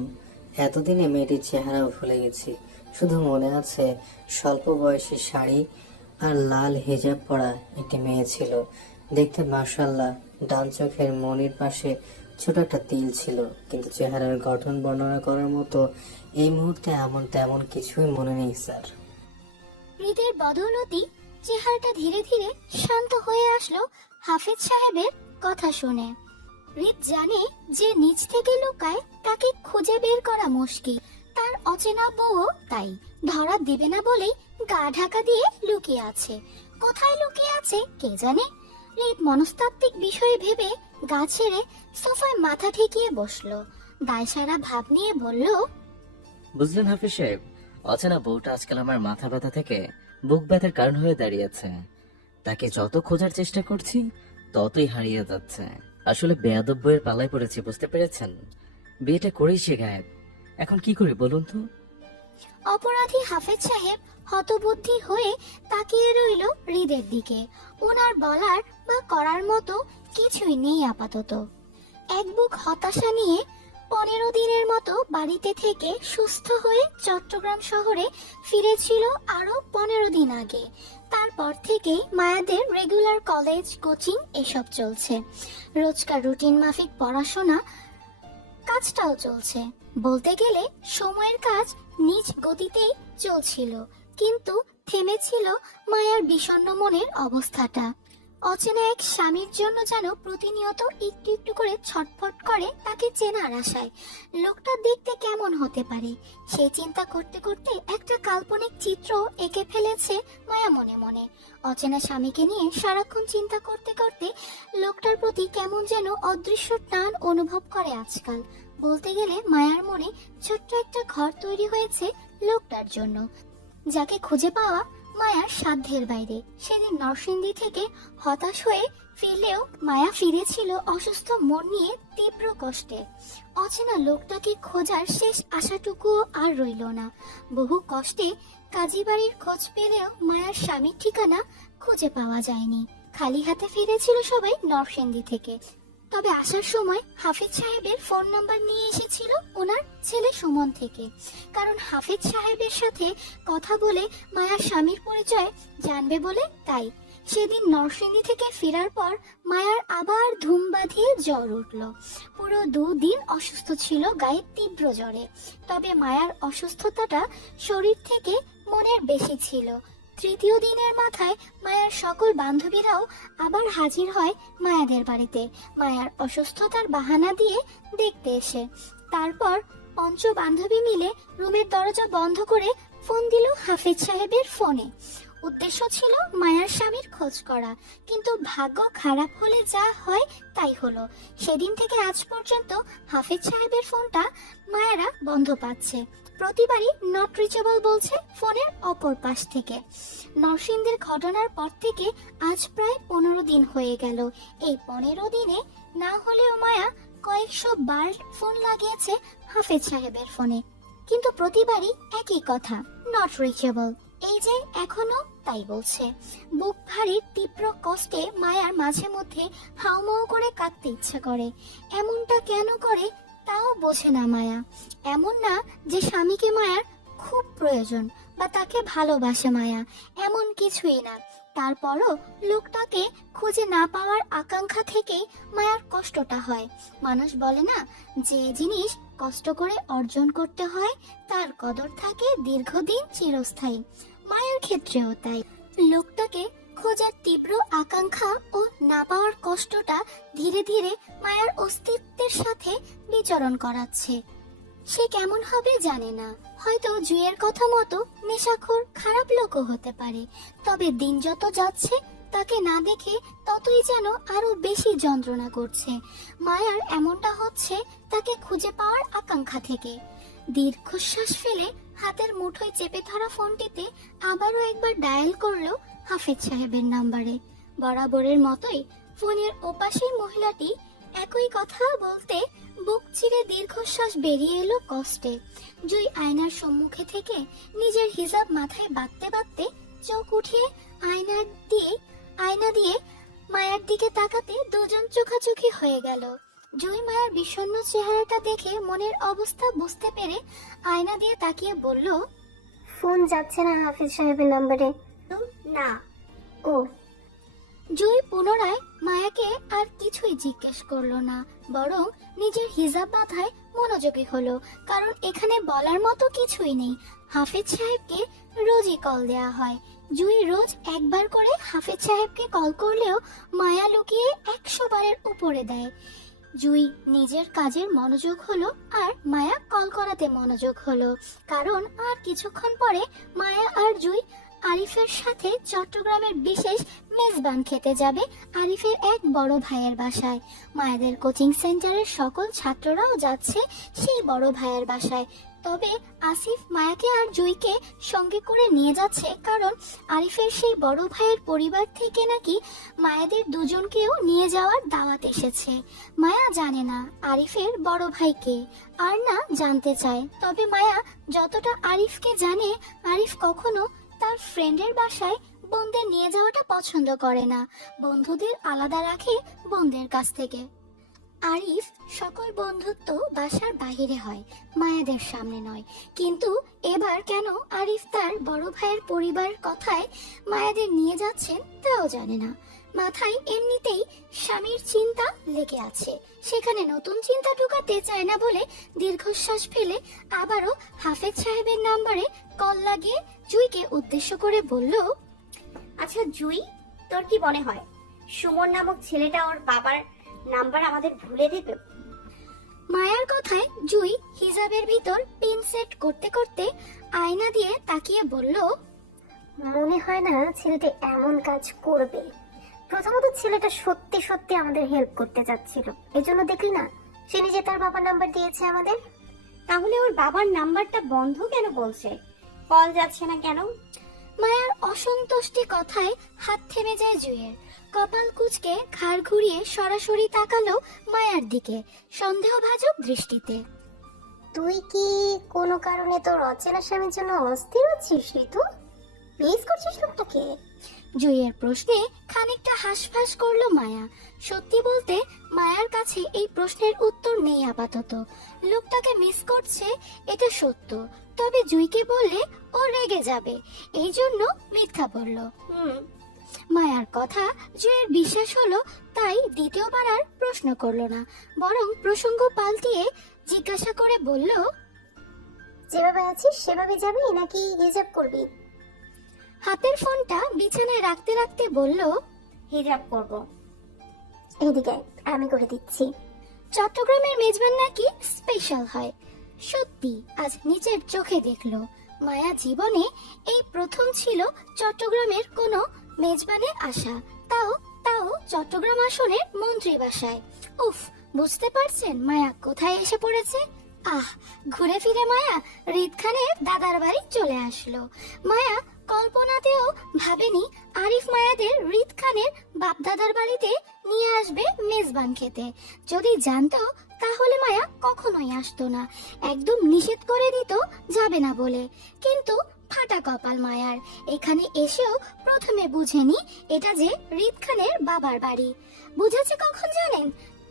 এতদিনে মেয়েটির চেহারাও ভুলে গেছি। শুধু মনে আছে স্বল্প বয়সী শাড়ি আর লাল হিজাব পরা একটি মেয়ে ছিল। দেখতে মাশাআল্লাহ, ডান চোখের মনির পাশে ছোট একটা তিল ছিল, কিন্তু চেহারার গঠন বর্ণনা করার মতো এই মুহূর্তে এমন তেমন কিছুই মনে নেই স্যার। হৃদের বদৌলতি চেহারাটা ধীরে ধীরে শান্ত হয়ে আসলো হাফেজ সাহেবের কথা শুনে। হৃদ জানে যে নিজ থেকে লুকায় তাকে খুঁজে বের করা মুশকিল। তার অচেনা বউও তাই ধরা দিবে না বলেই গা ঢাকা দিয়ে লুকিয়ে আছে। কোথায় লুকিয়ে আছে কে জানে। হৃদ মনস্তাত্ত্বিক বিষয়ে ভেবে গা ছেড়ে সোফায় মাথা ঠেকিয়ে বসলো। দায়সারা ভাব নিয়ে বলল, বুঝলেন হাফিজ সাহেব, অচেনা বউটা আজকাল আমার মাথা ব্যথা থেকে বুক ব্যথার কারণ হয়ে দাঁড়িয়েছে। তাকে যত খোঁজার চেষ্টা করছি ততই হারিয়ে যাচ্ছে। আসলে বেয়াদব বইয়ের পাল্লায় পড়েছি, বুঝতে পেরেছেন? বিয়েটা করেই সে গায়েব। এখন কি করি বলুন তো? অপরাধী হাফেজ সাহেব হতবুদ্ধি হয়ে তাকিয়ে রইল হৃদের দিকে। ওনার বলার বা করার মতো কিছুই নেই আপাতত। এক বুক হতাশা নিয়ে 15 দিনের মতো বাড়িতে থেকে সুস্থ হয়ে চট্টগ্রাম শহরে ফিরেছিল আরো 15 দিন আগে। তারপর থেকে মায়াদের রেগুলার কলেজ, কোচিং এসব চলছে। রোজকার রুটিন মাফিক পড়াশোনা, কাজটাও চলছে। বলতে গেলে সময়ের কাজ নিজ গতিতেই চলছিল, কিন্তু থেমেছিল মায়ার বিষণ্ণ মনের অবস্থাটা। অচেনা এক স্বামীর জন্য যেন প্রতিনিয়ত একটু একটু করে ছটফট করে তাকে চেনার আশায়। লোকটা দেখতে কেমন হতে পারে সেই চিন্তা করতে করতে একটা কাল্পনিক চিত্র এঁকে ফেলেছে মায়া মনে মনে। অচেনা স্বামীকে নিয়ে সারাক্ষণ চিন্তা করতে করতে লোকটার প্রতি কেমন যেন অদৃশ্য টান অনুভব করে আজকাল। বলতে গেলে মায়ার মনে ছোট্ট একটা ঘর তৈরি হয়েছে লোকটার জন্য, যাকে খুঁজে পাওয়া মায়ার সাধ্যের বাইরে। সেদিন নরসিংদী থেকে হতাশ হয়ে ফিরলেও মায়া ফিরেছিল অসুস্থ মন নিয়ে তীব্র কষ্টে। অচেনা লোকটাকে খোঁজার শেষ আশাটুকুও আর রইল না। বহু কষ্টে কাজী বাড়ির খোঁজ পেলেও মায়ার স্বামীর ঠিকানা খুঁজে পাওয়া যায়নি। খালি হাতে ফিরেছিল সবাই নরসিংদী থেকে। তবে আসার সময় হাফেজ সাহেবের ফোন নাম্বার নিয়ে এসেছিল ওনার ছেলে সুমন থেকে, কারণ হাফেজ সাহেবের সাথে কথা বলে মায়ার স্বামীর পরিচয় জানবে বলে। তাই সেদিন নরসিংদী থেকে ফেরার পর মায়ার আবার ধুম বাঁধিয়ে জ্বর উঠল। পুরো 2 দিন অসুস্থ ছিল, গায়ে তীব্র জ্বরে। তবে মায়ার অসুস্থতাটা শরীর থেকে মনের বেশি ছিল। 3য় দিনের মাথায় মায়ার সকল বান্ধবীরাও আবার হাজির হয় মায়াদের বাড়িতে, মায়ার অসুস্থতার বাহানা দিয়ে দেখতে এসে। তারপর 5 বান্ধবী মিলে রুমের দরজা বন্ধ করে ফোন দিল হাফেজ সাহেবের ফোনে। উদ্দেশ্য ছিল মায়ার স্বামীর খোঁজ করা, কিন্তু ভাগ্য খারাপ হলে যা হয় তাই হলো। সেদিন থেকে আজ পর্যন্ত হাফেজ সাহেবের ফোনটা মায়ারা বন্ধ পাচ্ছে। প্রতিবারই নট রিচেবল বলছে ফোনের অপর পাশ থেকে। নরসিংদীর ঘটনার পর থেকে আজ প্রায় 15 দিন হয়ে গেল। এই 15 দিনে না হলেও মায়া কয়েকশো বার ফোন লাগিয়েছে হাফেজ সাহেবের ফোনে, কিন্তু প্রতিবারই একই কথা, নট রিচেবল। এই যে এখনো তাই বলছে। বুক ভারী তীব্র কষ্টে মায়ার মাঝে মধ্যে হাউমাউ করে কাঁদতে ইচ্ছা করে। এমনটা কেন করে তাও বোঝে না মায়া। এমন না যে স্বামীকে মায়ার খুব প্রয়োজন বা তাকে ভালোবাসে মায়া, এমন কিছুই না। তারপরও লোকটাকে খুঁজে না পাওয়ার আকাঙ্ক্ষা থেকেই মায়ার কষ্টটা হয়। মানুষ বলে না, যে জিনিস কষ্ট করে অর্জন করতে হয় তার কদর থাকে দীর্ঘদিন, চিরস্থায়ী। মায়ের ক্ষেত্রেও তাই। লোকটাকে খোঁজার তীব্র আকাঙ্ক্ষা ও না পাওয়ার কষ্টটা ধীরে ধীরে মায়ার অস্তিত্বের সাথে বিচরণ করাচ্ছে। সে কেমন হবে জানে না, হয়তো জুয়ের কথা মতো নেশাখোর খারাপ লোকও হতে পারে। তবে দিন যত যাচ্ছে তাকে না দেখে ততই যেন আরো বেশি যন্ত্রণা করছে। মায়ার এমনটা হচ্ছে তাকে খুঁজে পাওয়ার আকাঙ্ক্ষা থেকে। দীর্ঘশ্বাস ফেলে হাতের মুঠোয় চেপে ধরা ফোনটিতে আবারও একবার ডায়াল করলো হাফেজ সাহেবের নাম্বারে। বরাবরের মতোই ফোনের ওপাশেই মহিলাটি একই কথা বলতে বুক চিরে দীর্ঘশ্বাস বেরিয়ে এলো কষ্টে। জুই আয়নার সম্মুখে থেকে নিজের হিজাব মাথায় বাঁধতে বাঁধতে চোখ উঠিয়ে আয়না দিয়ে মায়ার দিকে তাকাতে দুজন চোখাচোখি হয়ে গেল। জুই মায়ার বিষণ্ণ চেহারাটা দেখে মনের অবস্থা বুঝতে পেরে আয়না দিয়ে তাকিয়ে বলল, ফোন যাচ্ছে না হাফিজ সাহেবের নাম্বারে। না। ও। জুই পুনরায় মায়াকে আর কিছুই জিজ্ঞেস করলো না, বরং নিজের হিজাব বাঁধায় মনোযোগী হলো। কারণ এখানে বলার মতো কিছুই নেই। হাফিজ সাহেবকে রোজই কল দেয়া হয়। জুই রোজ একবার করে হাফিজ সাহেবকে কল করলেও মায়া লুকিয়ে 100 বারের উপরে দেয়। জুই নিজের কাজের মনোযোগ হলো আর মায়া কল করাতে মনোযোগ হলো। কারণ আর কিছুক্ষণ পরে মায়া আর জুই আরিফের সাথে চট্টগ্রামের বিশেষ মেজবান খেতে যাবে আরিফের এক বড় ভাইয়ের বাসায়। মায়াদের কোচিং সেন্টারের সকল ছাত্ররাও যাচ্ছে সেই বড় ভাইয়ের বাসায়। তবে আসিফ মায়াকে আর জুইকে সঙ্গে করে নিয়ে যাচ্ছে কারণ আরিফের সেই বড় ভাইয়ের পরিবার থেকে নাকি মায়াদের দুজনকেও নিয়ে যাওয়ার দাওয়াত এসেছে। মায়া জানে না আরিফের বড় ভাইকে, আর না জানতে চায়। তবে মায়া যতটা আরিফকে জানে, আরিফ কখনো তার ফ্রেন্ডের বাসায় বোনদের নিয়ে যাওয়াটা পছন্দ করে না। বন্ধুদের আলাদা রাখে বোনদের কাছ থেকে। আরিফ সকল বন্ধুত্ব বাসার বাহিরে হয়, মায়াদের সামনে নয়। কিন্তু এবার কেন আরিফ তার বড় ভাইয়ের পরিবার কথায় মায়াদের নিয়ে যাচ্ছেন তাও জানে না। মাথায় এমনিতেই স্বামীর চিন্তা লেগে আছে, সেখানে নতুন চিন্তা ঢুকাতে চায় না বলে দীর্ঘশ্বাস ফেলে আবারও হাফেজ সাহেবের নাম্বারে কল লাগিয়ে জুইকে উদ্দেশ্য করে বলল, আচ্ছা জুই, তোর কি মনে হয় সুমন নামক ছেলেটা ওর বাবার নাম্বার আমাদের ভুলে দেবে? মায়ার কথায় জুই হিজাবের ভিতর পিন সেট করতে করতে আয়না দিয়ে তাকিয়ে বলল, মনে হয় না ছেলেটা এমন কাজ করবে। প্রথমত ছেলেটা সত্যি সত্যি আমাদের হেল্প করতে যাচ্ছিল, এজন্য দেখলি না সে নিজে তার বাবার নাম্বার দিয়েছে আমাদের। তাহলে ওর বাবার নাম্বারটা বন্ধ কেন বলছে? কল যাচ্ছে না কেন? মায়ার অসন্তুষ্টি কথায় হাত থেমে যায় জুইয়ের। কপাল কুঁচকে ঘাড় ঘুরিয়ে সরাসরি তাকালো মায়ার দিকে সন্দেহভাজক দৃষ্টিতে। তুই কি কোনো কারণে তোর অচেনা স্বামীর জন্য অস্থির হচ্ছিস ঋতু? মিস করছিস লোকটাকে? জুইয়ের প্রশ্নে খানিকটা হাসফাস করলো মায়া। সত্যি বলতে মায়ার কাছে এই প্রশ্নের উত্তর নেই আপাতত। লোকটাকে মিস করছে এটা সত্য, তবে জুইকে বললে ও রেগে যাবে, এই জন্য মিথ্যা বলল। মায়ার কথা জুইয়ের বিশ্বাস হলো, তাই দ্বিতীয়বার আর প্রশ্ন করলো না, বরং প্রসঙ্গ পাল্টিয়ে জিজ্ঞাসা করে বলল, যেভাবে আছিস সেভাবে যাবি নাকি হিজাব করবি? হাতের ফোনটা বিছানায় রাখতে রাখতে বলল, হিজাব করব। এদিকে আমি করে দিচ্ছি। চট্টগ্রামের মেজবান নাকি স্পেশাল হয়। সত্যি আজ নিজের চোখে দেখলো। মায়া জীবনে এই প্রথম ছিল চট্টগ্রামের কোনো মেজবানের আশা, তাও চট্টগ্রাম আসনের মন্ত্রী বাসায়। উফ, বুঝতে পারছেন মায়া কোথায় এসে পড়েছে? ঘুরে ফিরে মায়া রিদ খানের দাদার বাড়ি চলে আসলো। মায়া কল্পনাতেও ভাবেনি আরিফ মায়াদের রিদ খানের বাপদাদার বাড়িতে নিয়ে আসবে মেজবান খেতে। যদি জানতো তাহলে মায়া কখনোই আসতো না, একদম নিষেধ করে দিত যাবে না বলে। কিন্তু ফাটা কপাল মায়ার, এখানে এসেও প্রথমে বুঝেনি এটা যে রিদ খানের বাবার বাড়ি। বুঝেছে কখন জানেন?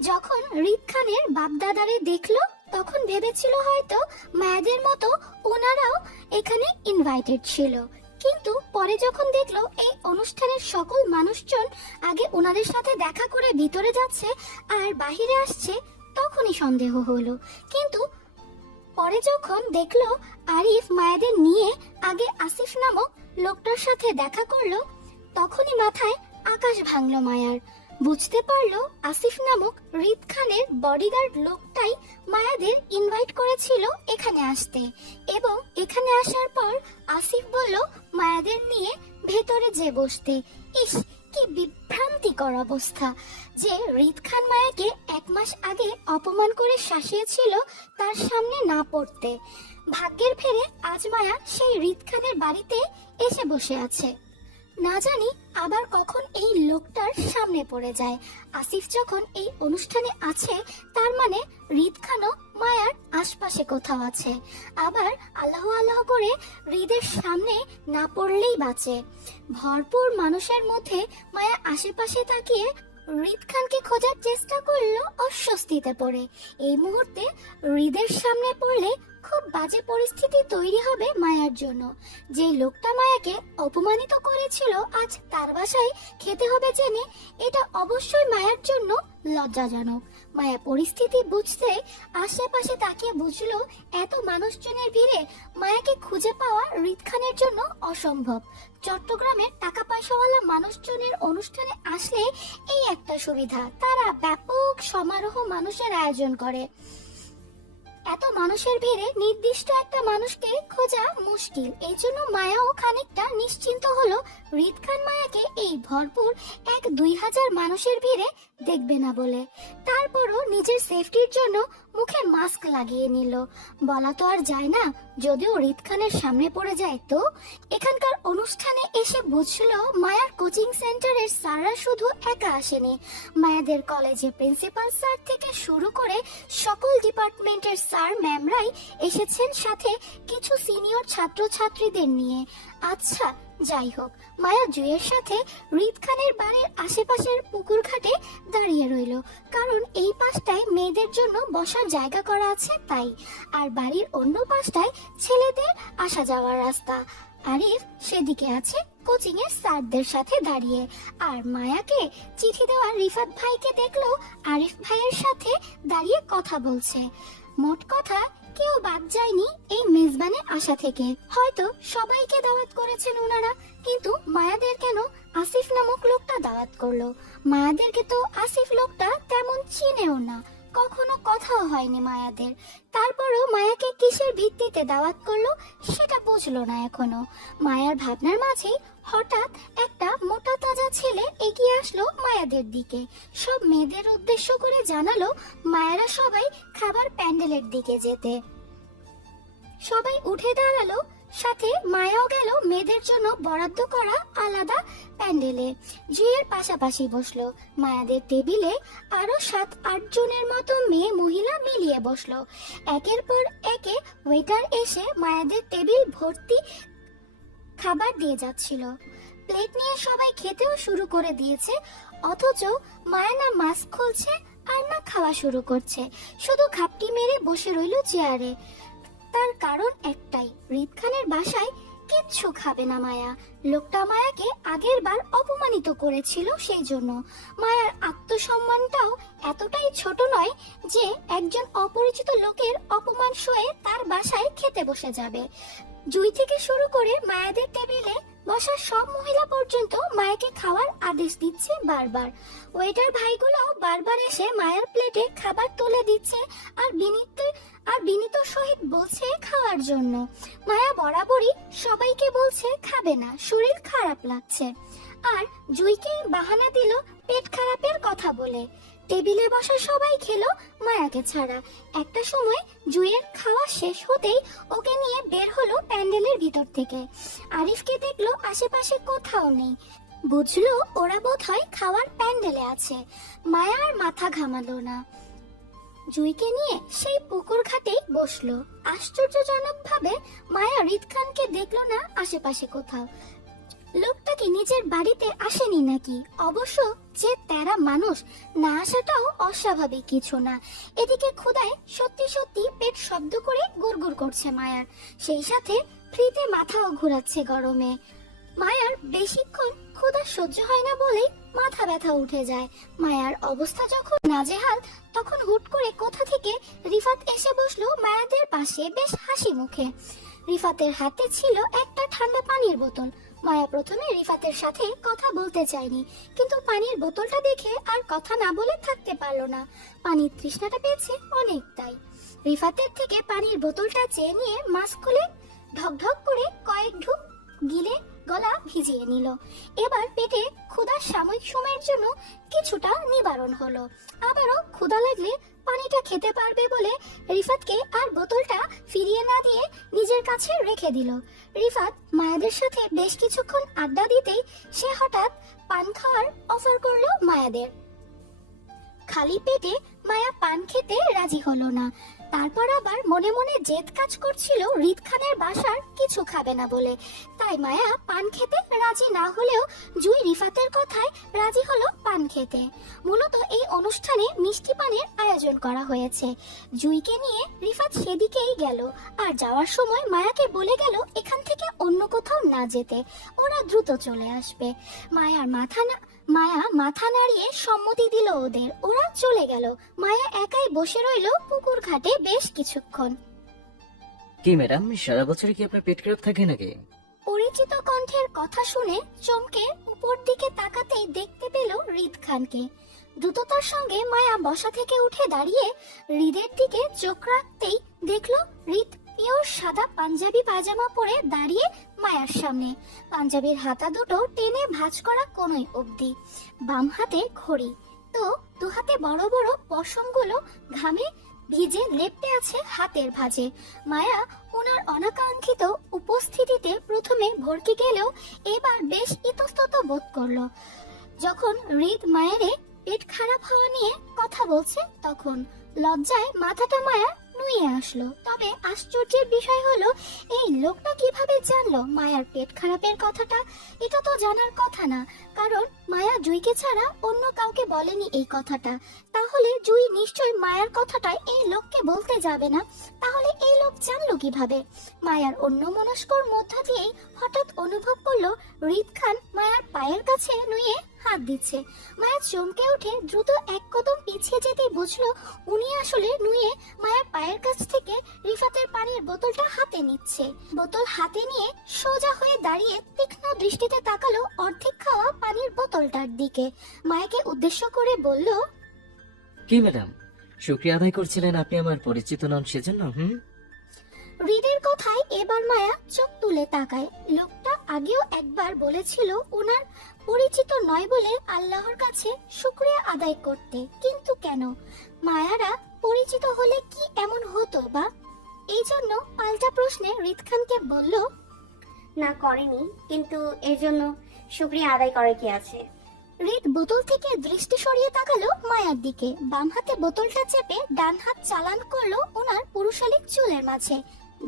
যখন রিদ খানের বাপদাদারে দেখলো তখন ভেবেছিল হয়তো মায়াদের মতো ওনারাও এখানে ইনভাইটেড ছিল। কিন্তু পরে যখন দেখলো এই অনুষ্ঠানের সকল মানুষজন আগে ওনাদের সাথে দেখা করে ভিতরে যাচ্ছে আর বাহিরে আসছে, তখনই সন্দেহ হলো। কিন্তু পরে যখন দেখলো আরিফ মায়াদের নিয়ে আগে আসিফ নামক লোকটার সাথে দেখা করলো, তখনই মাথায় আকাশ ভাঙলো মায়ার। বুঝতে পারলো আসিফ নামক রিদ খানের বডিগার্ড লোকটাই মায়াদের ইনভাইট করেছিল এখানে আসতে, এবং এখানে আসার পর আসিফ বলল মায়াদের নিয়ে ভেতরে যে বসতে। ইস, কি বিভ্রান্তিকর অবস্থা যে রিদ খান মায়াকে 1 মাস আগে অপমান করে শাসিয়েছিল তার সামনে না পড়তে। ভাগ্যের ফেরে আজ মায়া সেই রিদ খানের বাড়িতে এসে বসে আছে। না জানি আবার কখন এই লোকটার সামনে পড়ে যায়। আসিফ যখন এই অনুষ্ঠানে আছে তার মানে রিদ খানও মায়ার আশপাশে কোথাও আছে। আবার আল্লাহ আল্লাহ করে হৃদের সামনে না পড়লেই বাঁচে। ভরপুর মানুষের মধ্যে মায়া আশেপাশে তাকিয়ে রিদ খানকে খোঁজার চেষ্টা করলো অস্বস্তিতে পড়ে। এই মুহূর্তে হৃদের সামনে পড়লে খুব বাজে পরিস্থিতি তৈরি হবে মায়ার জন্য। যে লোকটা মায়াকে অপমানিত করেছিল আজ তার বাসায় খেতে হবে জেনে এটা অবশ্যই মায়ার জন্য লজ্জাজনক। মায়া পরিস্থিতি বুঝতে আশেপাশে তাকিয়ে বুঝলো এত মানুষজনের ভিড়ে মায়াকে খুঁজে পাওয়া রিদ খানের জন্য অসম্ভব। চট্টগ্রামের টাকা পয়সাওয়ালা মানুষজনের অনুষ্ঠানে আসলে এই একটা সুবিধা, তারা ব্যাপক সমারোহ মানুষের আয়োজন করে। এত মানুষের ভিড়ে নির্দিষ্ট একটা মানুষকে খোঁজা মুশকিল। এই জন্য মায়াও খানিকটা নিশ্চিন্ত হলো রিদ খান মায়াকে এই ভরপুর 1-2 হাজার মানুষের ভিড়ে দেখবে না বলে। তারপরও নিজের সেফটির জন্য মুখে মাস্ক লাগিয়ে নিল। বলা তো আর যায় না, যদিও রিদ খানের সামনে পড়ে যায় তো। এখানকার অনুষ্ঠানে এসে বুঝলো মায়ার কোচিং সেন্টারের স্যাররা শুধু একা আসেনি, মায়াদের কলেজে প্রিন্সিপাল স্যার থেকে শুরু করে সকল ডিপার্টমেন্টের স্যার ম্যামরাই এসেছেন, সাথে কিছু সিনিয়র ছাত্রছাত্রীদের নিয়ে। আচ্ছা যাই হোক, মায়া জুয়ের সাথে রিদ খানের বাড়ির আশেপাশের পুকুর ঘাটে দাঁড়িয়ে রইল, কারণ এই পাশটায় মেয়েদের জন্য বসার জায়গা করা আছে তাই। আর বাড়ির অন্য পাশটায় ছেলেদের আসা যাওয়ার রাস্তা। আরিফ সেদিকে আছে কোচিং এর স্যারদের সাথে দাঁড়িয়ে। আর মায়াকে চিঠি দেওয়া রিফাত ভাইকে দেখলো আরিফ ভাইয়ের সাথে দাঁড়িয়ে কথা বলছে। মোট কথা কেউ বাদ যায়নি এই মেজবানে আসা থেকে। হয়তো সবাইকে দাওয়াত করেছেন ওনারা, কিন্তু মায়াদের কেন আসিফ নামক লোকটা দাওয়াত করলো? মায়াদেরকে তো আসিফ লোকটা তেমন চিনেও না, কখনো কথাও হয়নি মায়াদের। তারপরও মায়াকে কিসের ভিত্তিতে দাওয়াত করলো সেটা বুঝলো না এখনো। মায়ার ভাবনার মাঝে হঠাৎ একটা মোটা তাজা ছেলে এগিয়ে আসলো মায়াদের দিকে। সব মেয়েদের উদ্দেশ্য করে জানালো মায়েরা সবাই খাবার প্যান্ডেলের দিকে যেতে। সবাই উঠে দাঁড়ালো, সাথে মায়াও গেল মেয়েদের জন্য বরাদ্দ করা আলাদা প্যান্ডেলে। জুয়ের পাশাপাশি বসলো। মায়াদের টেবিলে আরো 7-8 জনের মতো মেয়ে মহিলা মিলিয়ে বসলো। একের পর একে ওয়েটার এসে মায়াদের টেবিল ভর্তি খাবার দিয়ে যাচ্ছিল। প্লেট নিয়ে সবাই খেতেও শুরু করে দিয়েছে, অথচ মায়া না মাস্ক খুলছে আর না খাওয়া শুরু করছে, শুধু খাপটি মেরে বসে রইল চেয়ারে। তার কারণ একটাই, রিদ খানের বাসায় কিচ্ছু খাবে না মায়া। লোকটা মায়াকে আগের বার অপমানিত করেছিল, সেই জন্য। মায়ার আত্মসম্মানটাও এতটাই ছোট নয় যে একজন অপরিচিত লোকের অপমান সয়ে তার বাসায় খেতে বসে যাবে। জুই থেকে শুরু করে মায়াদের টেবিলে বসা সব মহিলা পর্যন্ত মায়াকে খাওয়ার আদেশ দিচ্ছে বারবার। ওয়েটার ভাইগুলো বারবার এসে মায়ের প্লেটে খাবার তুলে দিচ্ছে আর বিনীত সহিত বলছে খাওয়ার জন্য। মায়া বরাবরই সবাইকে বলছে খাবে না, শরীর খারাপ লাগছে। আর জুইকে বাহানা দিল পেট খারাপের কথা বলে। টেবিলে বসা সবাই খেলো মায়াকে ছাড়া। একটা সময় জুইয়ের খাওয়া শেষ হতেই ওকে নিয়ে বের হলো প্যান্ডেলের ভিতর থেকে। আরিফকে দেখলো আশেপাশে কোথাও নেই, বুঝলো ওরা বোধহয় খাওয়ার প্যান্ডেলে আছে। মায়া আর মাথা ঘামালো না, জুইকে নিয়ে সেই পুকুর ঘাটেই বসলো। আশ্চর্যজনকভাবে মায়া রিদ খানকে দেখলো না আশেপাশে কোথাও। লোকটা কি নিজের বাড়িতে আসেনি নাকি? অবশ্য যে তেরা মানুষ না আসাটাও অস্বাভাবিক কিছু না। এদিকে ক্ষুধায় সত্যি সত্যি পেট শব্দ করে গুড়গুড় করছে মায়ার, সেই সাথে ফ্রিতে মাথাও ঘুরাচ্ছে গরমে। মায়ার বেশিক্ষণ ক্ষুধা সহ্য হয় না বলেই মাথা ব্যথা উঠে যায়। মায়ার অবস্থা যখন নাজেহাল, তখন হুট করে কোথা থেকে রিফাত এসে বসলো মায়াদের পাশে বেশ হাসি মুখে। রিফাতের হাতে ছিল একটা ঠান্ডা পানির বোতল। মায়া প্রথমে রিফাতের সাথে কথা বলতে চায়নি, কিন্তু পানির বোতলটা দেখে আর কথা না বলে থাকতে পারলো না। পানির তৃষ্ণাটা পেয়েছে অনেক, তাই রিফাতের থেকে পানির বোতলটা চেয়ে নিয়ে মাস্ক খুলে ঢকঢক করে কয়েক ঢুক গিলে গলা ভিজিয়ে নিল। এবার পেটে ক্ষুধার সাময়িক সময়ের জন্য কিছুটা নিবারণ হলো। আবারও ক্ষুধা লাগলে পানিটা খেতে পারবে বলে রিফাতকে আর বোতলটা ফিরিয়ে না দিয়ে নিজের কাছে রেখে দিল। রিফাত মায়াদের সাথে বেশ কিছুক্ষণ আড্ডা দিতেই সে হঠাৎ পান খাওয়ার অফার করলো মায়াদের। খালি পেটে মায়া পান খেতে রাজি হলো না। তারপর আবার মনে মনে জেদ কাজ করছিল রিদ খানের বাসার কিছু খাবে না বলে। তাই মায়া পান খেতে রাজি না হলেও জুই রিফাতের কথায় রাজি হলো পান খেতে। মূলত এই অনুষ্ঠানে মিষ্টি পানের আয়োজন করা হয়েছে। জুইকে নিয়ে রিফাত সেদিকেই গেল, আর যাওয়ার সময় মায়াকে বলে গেল এখান থেকে অন্য কোথাও না যেতে, ওরা দ্রুত চলে আসবে। মায়া মাথা নাড়িয়ে সম্মতি দিল ওদের। ওরা চলে গেল। মায়া একাই বসে রইল পুকুর ঘাটে বেশ কিছুক্ষণ। কি ম্যাডাম, সারা বছর কি আপনার পেট খারাপ থাকে নাকি? পরিচিত কণ্ঠের কথা শুনে চমকে উপর দিকে তাকাতেই দেখতে পেল রিদ খানকে। দ্রুততার সঙ্গে মায়া বসা থেকে উঠে দাঁড়িয়ে রিদের দিকে চোখ রাখতেই দেখলো রিদ পিওর সাদা পাঞ্জাবি পায়জামা পরে দাঁড়িয়ে মায়ার সামনে। পাঞ্জাবির হাতা দুটো টেনে ভাঁজ করা কোনোই অবধি, বাম হাতে ঘড়ি, তো দু হাতে বড় বড় পশমগুলো ঘামে ভিজে লেপ্টে আছে হাতের ভাঁজে। মায়া ওনার অনাকাঙ্ক্ষিত উপস্থিতিতে প্রথমে ভরকে গেলেও এবার বেশ ইতস্তত বোধ করলো। যখন রিদ মায়েরে পেট খারাপ হওয়া নিয়ে কথা বলছে তখন লজ্জায় মাথাটা মায়া নুয়ে আসলো। তবে আশ্চর্যের বিষয় হলো এই লোকটা কিভাবে জানলো মায়ার পেট খারাপের কথাটা? এটা তো জানার কথা না, কারণ মায়া জুইকে ছাড়া অন্য কাউকে বলেনি এই কথাটা। তাহলে জুই নিশ্চয়ই মায়ার কথাটা এই লোককে বলতে যাবে না। তাহলে এই লোক জানলো কিভাবে? মায়ার অন্যমনস্কর মধ্য দিয়েই হঠাৎ অনুভব করলো রিদ খান মায়ার পায়ের কাছে নুয়ে হাত দিচ্ছে। মায়া চমকে উঠে দ্রুত এক কদম পিছিয়ে যেতেই বুঝলো উনি আসলে নুয়ে মায়ের পায়ের কাছ থেকে রিফাতের পানির বোতলটা হাতে নিচ্ছে। বোতল হাতে নিয়ে সোজা হয়ে দাঁড়িয়ে তীক্ষ্ণ দৃষ্টিতে তাকালো অর্ধেক খাওয়া পানির বোতলটার দিকে। মায়াকে উদ্দেশ্য করে বলল, কি ম্যাডাম, শুকরিয়া আদায় করছিলেন আপনি আমার পরিচিত নন সেজন্য? রিদের কথায় এবার মায়া চোখ তুলে তাকায়। লোকটা আগেও একবার বলেছিল ওনার পরিচিত নয় বলে আল্লাহর কাছে শুকরিয়া আদায় করতে, কিন্তু কেন? মায়ারা পরিচিত হলে কি এমন হতো বা? এই জন্য পাল্টা প্রশ্নে রিদ খানকে বলল, না করেনি, কিন্তু এর জন্য শুকরিয়া আদায় করার কি আছে? রিদ বোতল থেকে দৃষ্টি সরিয়ে তাকালো মায়ার দিকে। বাম হাতে বোতলটা চেপে ডান হাত চালান করলো ওনার পুরুষালিক চুলের মাঝে।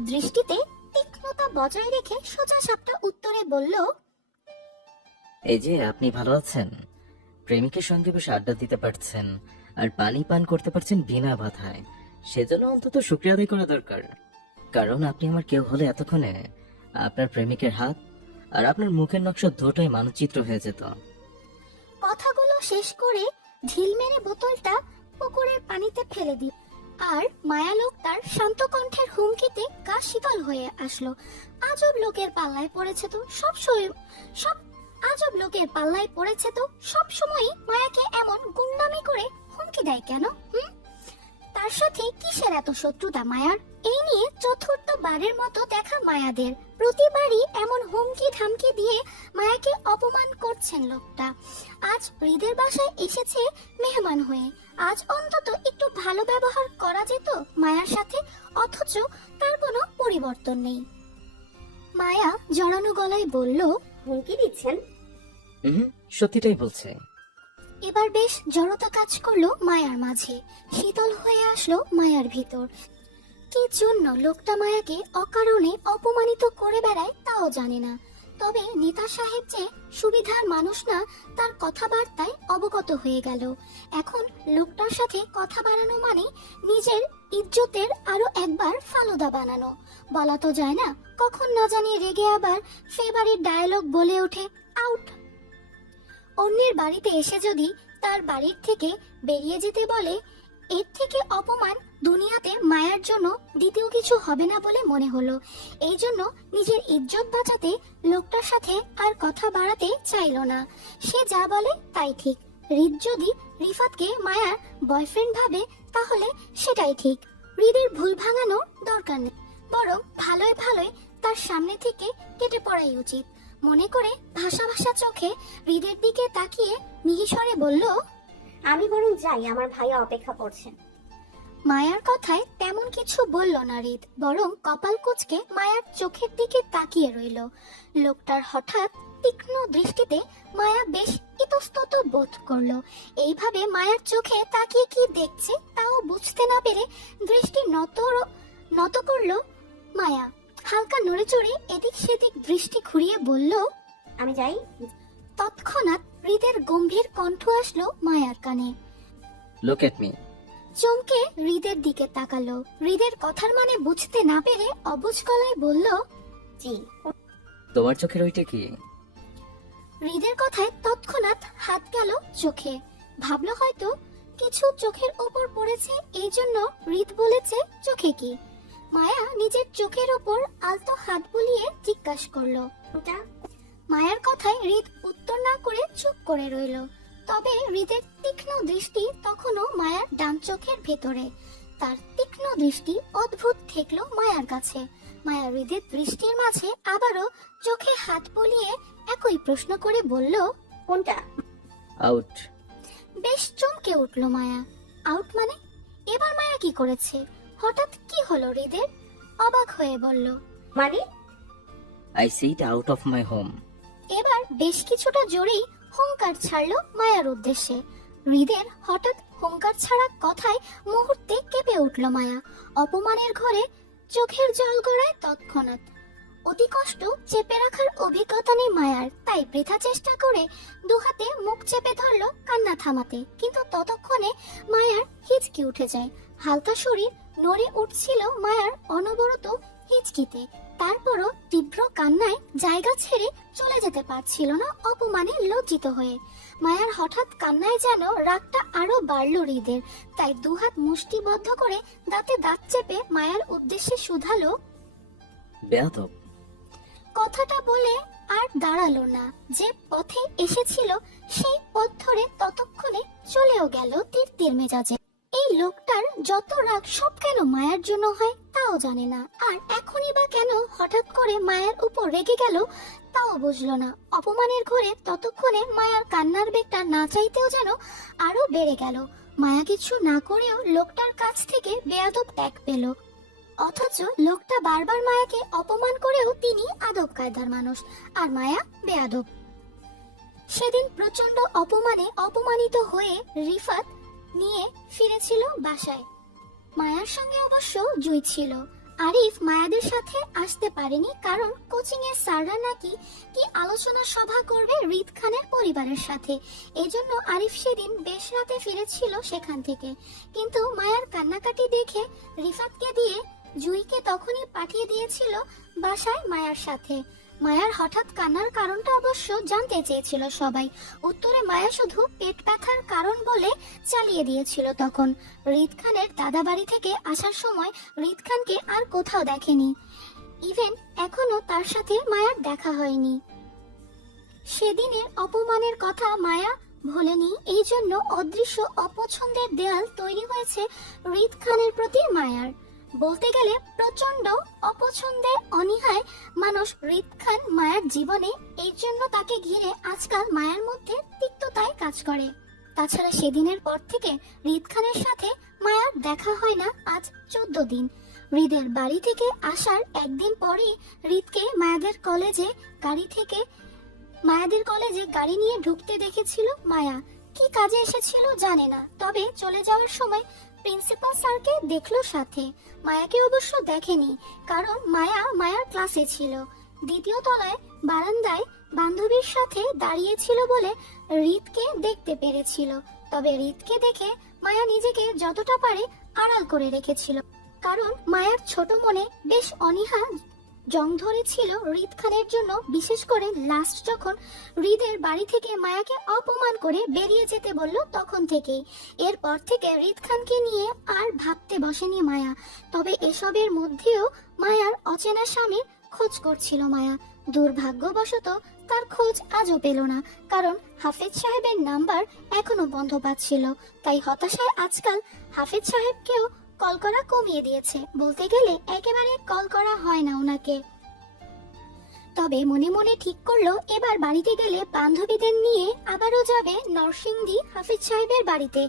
দৃষ্টিতে তীক্ষ্ণতা বজায় রেখে সোজা সাপটা উত্তরে বলল, এই যে আপনি ভালো আছেন, প্রেমিকের সঙ্গে বেশ আড্ডা দিতে পারছেন আর পানি পান করতে পারছেন বিনা বাধায়, সেজন্য অন্তত শুকরিয়া আদায় করা দরকার। কারণ আপনি আমার কেউ হলে এতক্ষণে আপনার প্রেমিকের হাত আর আপনার মুখের নকশা দুটোই মানচিত্র হয়ে যেত। কথাগুলো শেষ করে ঢিল মেরে বোতলটা পুকুরের পানিতে ফেলে দিল। আর মায়ালোক তার শান্ত কণ্ঠের হুমকিতে গা শীতল হয়ে আসলো। আজব লোকের পাল্লায় পড়েছে তো সব সময় মায়াকে এমন গুন্ডামি করে হুমকি দেয় কেন? তার সাথে কিসের এত শত্রুতা মায়ার? এই নিয়ে চতুর্থবারের মতো দেখা মায়াদের। প্রতিবারই এমন হুমকি ধামকি দিয়ে মায়াকে অপমান করছেন লোকটা। আজ হৃদের বাসায় এসেছে মেহমান হয়ে, আজ অন্তত একটু ভালো ব্যবহার করা যেত মায়ার সাথে, অথচ তার কোনো পরিবর্তন নেই। মায়া জড়ানো গলায় বলল, হুমকি দিচ্ছেন? সত্যিটাই বলছে। এবার বেশ জড়তা কাজ করলো মায়ার মাঝে। শীতল হয়ে আসলো মায়ার ভিতর। কি জন্য লোকটা মায়াকে অকারণে অপমানিত করে বেড়ায় তাও জানে না। তবে নেতা সাহেব যে সুবিধার মানুষ না, তার কথাবার্তায় অবগত হয়ে গেল। এখন লোকটার সাথে কথা বাড়ানো মানে নিজের ইজ্জতের আরো একবার ফালুদা বানানো। বলা তো যায় না, কখন না জানি রেগে আবার ফেভারিট ডায়ালগ বলে ওঠে আউট। অন্যের বাড়িতে এসে যদি তার বাড়ির থেকে বেরিয়ে যেতে বলে, এর থেকে অপমান দুনিয়াতে মায়ার জন্য দ্বিতীয় কিছু হবে না বলে মনে হলো। এই জন্য নিজের ইজ্জত বাঁচাতে লোকটার সাথে আর কথা বাড়াতে চাইলো না। সে যা বলে তাই ঠিক। হৃদ যদি রিফাতকে মায়ার বয়ফ্রেন্ড ভাবে তাহলে সেটাই ঠিক। হৃদের ভুল ভাঙানোর দরকার নেই, বরং ভালোই ভালোই তার সামনে থেকে কেটে পড়াই উচিত মনে করে ভাষা ভাষা চোখে হৃদের দিকে তাকিয়ে মিহিস্বরে বলল, আমি বরং যাই, আমার ভাইয়া অপেক্ষা করছেন। মায়ার কথায় তেমন কিছু বলল না হৃদ, বরং কপাল কুঁচকে মায়ার চোখের দিকে তাকিয়ে রইল। লোকটার হঠাৎ তীক্ষ্ণ দৃষ্টিতে মায়া বেশ ইতস্তত বোধ করলো। এইভাবে মায়ার চোখে তাকিয়ে কি দেখছে তাও বুঝতে না পেরে দৃষ্টি নত করলো মায়া। হালকা নড়ে চড়ে এদিক সেদিক দৃষ্টি ঘুরিয়ে বলল, আমি যাই। তৎক্ষণাৎ হৃদের গম্ভীর কণ্ঠ আসলো মায়ার কানে। Look at me. চমকে হৃদের দিকে তাকালো। হৃদের কথার মানে বুঝতে না পেরে অবুঝ গলায় বলল, জি। তোমার চোখের ওইটা কি? হৃদের কথায় তৎক্ষণাৎ হাত গেল চোখে। ভাবলো হয়তো কিছু চোখের ওপর পড়েছে, এই জন্য হৃদ বলেছে চোখে কি। মায়া নিজের চোখের ওপর আলতো হাত বুলিয়ে জিজ্ঞাসা করলো। ওটা মায়ার কথায় হৃদ উত্তর না করে চুপ করে রইল। তবে হৃদের তীক্ষ্ণ দৃষ্টি তখনও মায়ার ডান চোখের ভেতরে। তার তীক্ষ্ণ দৃষ্টি অদ্ভুত ঠেকলো মায়ার কাছে। মায়া হৃদের দৃষ্টির মাঝে আবারও চোখে হাত বুলিয়ে একই প্রশ্ন করে বলল, কোনটা? আউট। বেশ চমকে উঠল মায়া। আউট মানে? এবার মায়া কি করেছে? হঠাৎ কি হলো হৃদের? অবাক হয়ে বলল, মানে? I sit out of my home. এবার বেশ কিছুটা জোরেই হুঙ্কার ছাড়লো মায়ার উদ্দেশ্যে। হৃদের হঠাৎ হুঙ্কার ছাড়া কথায় মুহূর্তে কেঁপে উঠল মায়া। অপমানের ঘরে চোখের জল গড়ায় তৎক্ষণাৎ। অতি কষ্ট চেপে রাখার অভিজ্ঞতা নেই মায়ার, তাই বৃথা চেষ্টা করে দুহাতে মুখ চেপে ধরলো কান্না থামাতে। কিন্তু ততক্ষণে মায়ার হিচকি উঠে যায়। হালকা শরীর নড়ে উঠছিল মায়ার অনবরত হিচকিতে। তারপরও তীব্র কান্নায় জায়গা ছেড়ে চলে যেতে পারছিল না অপমানে লজ্জিত হয়ে। মায়ার হঠাৎ কান্নায় যেন রাগটা আরো বাড়ল হৃদের, তাই দুহাত মুষ্টিবদ্ধ করে দাঁতে দাঁত চেপে মায়ার উদ্দেশ্যে শুধালো, বেয়াদব। কথাটা বলে আর দাঁড়ালো না। যে পথে এসেছিল সেই পথ ধরে ততক্ষণে চলেও গেল তীর মেজাজে। এই লোকটার যত রাগ সব কেন মায়ার জন্য হয় তাও জানে না, আর এখনই বা কেন হঠাৎ করে মায়ার উপর রেগে গেল তাও বুঝলো না। অপমানের ঘরে ততক্ষণে মায়ার কান্নার বেগটা না চাইতেও যেন আরো বেড়ে গেল। মায়া কিছু না করেও লোকটার কাছ থেকে বেয়াদব ট্যাগ পেল, অথচ লোকটা বারবার মায়াকে অপমান করেও তিনি আদব কায়দার মানুষ, আর মায়া বেয়াদব। সেদিন প্রচন্ড অপমানে অপমানিত হয়ে রিফাত নিয়ে ফিরেছিল বাসায়। মায়ার সঙ্গে অবশ্য জুই ছিল। আরিফ মায়াদের সাথে আসতে পারেনি, কারণ কোচিং এর স্যাররা নাকি কি আলোচনা সভা করবে হৃদ খানের পরিবারের সাথে। এজন্য আরিফ সেদিন বেশ রাতে ফিরেছিল সেখান থেকে। কিন্তু মায়ার কান্নাকাটি দেখে রিফাতকে দিয়ে জুইকে তখনই পাঠিয়ে দিয়েছিল বাসায় মায়ার সাথে। মায়ার হঠাৎ কান্নার কারণটা অবশ্য জানতে চেয়েছিল সবাই। উত্তরে মায়া শুধু পেট ব্যথার কারণ বলে চালিয়ে দিয়েছিল। তখন হৃদ খানের দাদা বাড়ি থেকে আসার সময় হৃদ খানকে আর কোথাও দেখেনি। ইভেন এখনো তার সাথে মায়ার দেখা হয়নি। সেদিনের অপমানের কথা মায়া ভোলেনি, এই জন্য অদৃশ্য অপছন্দের দেয়াল তৈরি হয়েছে হৃদ খানের প্রতি মায়ার। বলতে গেলে প্রচন্ড অপছন্দে অনীহায় মানুষ হৃদ খান মায়ার জীবনে, এই জন্য তাকে ঘিরে আজকাল মায়ার মধ্যে তিক্ততায় কাজ করে। তাছাড়া সেদিনের পর থেকে হৃদ খানের সাথে মায়ার দেখা হয় না আজ 14 দিন। হৃদের বাড়ি থেকে আসার একদিন পরেই হৃদকে মায়াদের কলেজে গাড়ি নিয়ে ঢুকতে দেখেছিল মায়া। কি কাজে এসেছিল জানে না, তবে চলে যাওয়ার সময় প্রিন্সিপাল স্যারকে দেখলো সাথে। মায়াকে অবশ্য দেখেনি, কারণ মায়ার ক্লাসে ছিল। দ্বিতীয় তলায় বারান্দায় বান্ধবীর সাথে দাঁড়িয়েছিল বলে হৃদকে দেখতে পেরেছিল। তবে হৃদকে দেখে মায়া নিজেকে যতটা পারে আড়াল করে রেখেছিল, কারণ মায়ার ছোট মনে বেশ অনীহা জং ধরেছিল হৃদ খানের জন্য, বিশেষ করে লাস্ট যখন হৃদের বাড়ি থেকে মায়াকে অপমান করে বেরিয়ে যেতে বলল তখন থেকেই। এরপর থেকে হৃদ খানকে নিয়ে আর ভাবতে বসেনি মায়া। তবে এসবের মধ্যেও মায়ার অচেনা স্বামীর খোঁজ করছিল মায়া। দুর্ভাগ্যবশত তার খোঁজ আজও পেল না, কারণ হাফেজ সাহেবের নাম্বার এখনো বন্ধ পাচ্ছিল। তাই হতাশায় আজকাল হাফেজ সাহেবকেও কল করা কমিয়ে দিয়েছে, বলতে গেলে একেবারে কল করা হয় না ওনাকে। তবে মনে মনে ঠিক করলো এবার বাড়িতে গেলে বান্ধবীদের নিয়ে আবারও যাবে নরসিংদী হাফেজ সাহেবের বাড়িতে।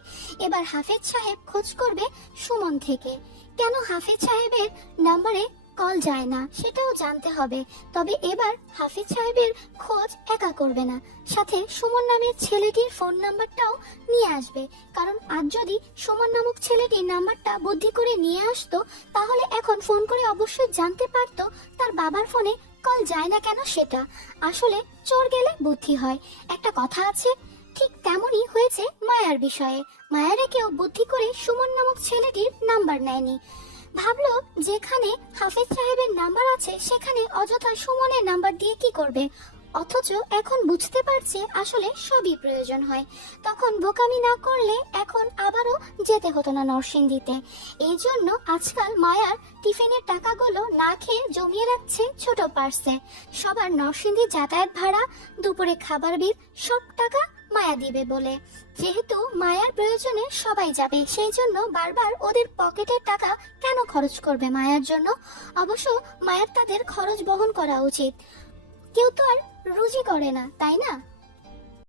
এবার হাফেজ সাহেব খোঁজ করবে সুমন থেকে। কেন হাফেজ সাহেবের নাম্বারে কল যায় না সেটাও জানতে হবে। তবে এবার হাফেজ সাহেবের খোঁজ একা করবে না, সাথে সুমন নামের ছেলেটির ফোন নাম্বারটাও নিয়ে আসবে। কারণ আজ যদি সুমন নামক ছেলেটির নাম্বারটা বুদ্ধি করে নিয়ে আসতো, তাহলে এখন ফোন করে অবশ্যই জানতে পারতো তার বাবার ফোনে কল যায় না কেন সেটা। আসলে চোর গেলে বুদ্ধি হয়, একটা কথা আছে। ঠিক তেমনই হয়েছে মায়ার বিষয়ে। মায়ারে কেউ বুদ্ধি করে সুমন নামক ছেলেটির নাম্বার নেয়নি। ভাবলো যেখানে হাফেজ সাহেবের নাম্বার আছে সেখানে অযথা সুমনের নাম্বার দিয়ে কি করবে। অথচ এখন বুঝতে পারছে আসলে সবই প্রয়োজন হয়। তখন বোকামি না করলে এখন আবারও যেতে হতো না নরসিংদীতে। এই জন্য আজকাল মায়ার টিফিনের টাকাগুলো না খেয়ে জমিয়ে রাখছে ছোট পার্সে। সবার নরসিংদী যাতায়াত ভাড়া, দুপুরে খাবার বিল সব টাকা মায়া দিবে বলে। যেহেতু মায়ার প্রয়োজনে সবাই যাবে, সেই জন্য বারবার ওদের পকেটের টাকা কেন খরচ করবে মায়ার জন্য। অবশ্য মায়ার তাদের খরচ বহন করা উচিত। কেউ তো আর রুজি করে না, তাই না?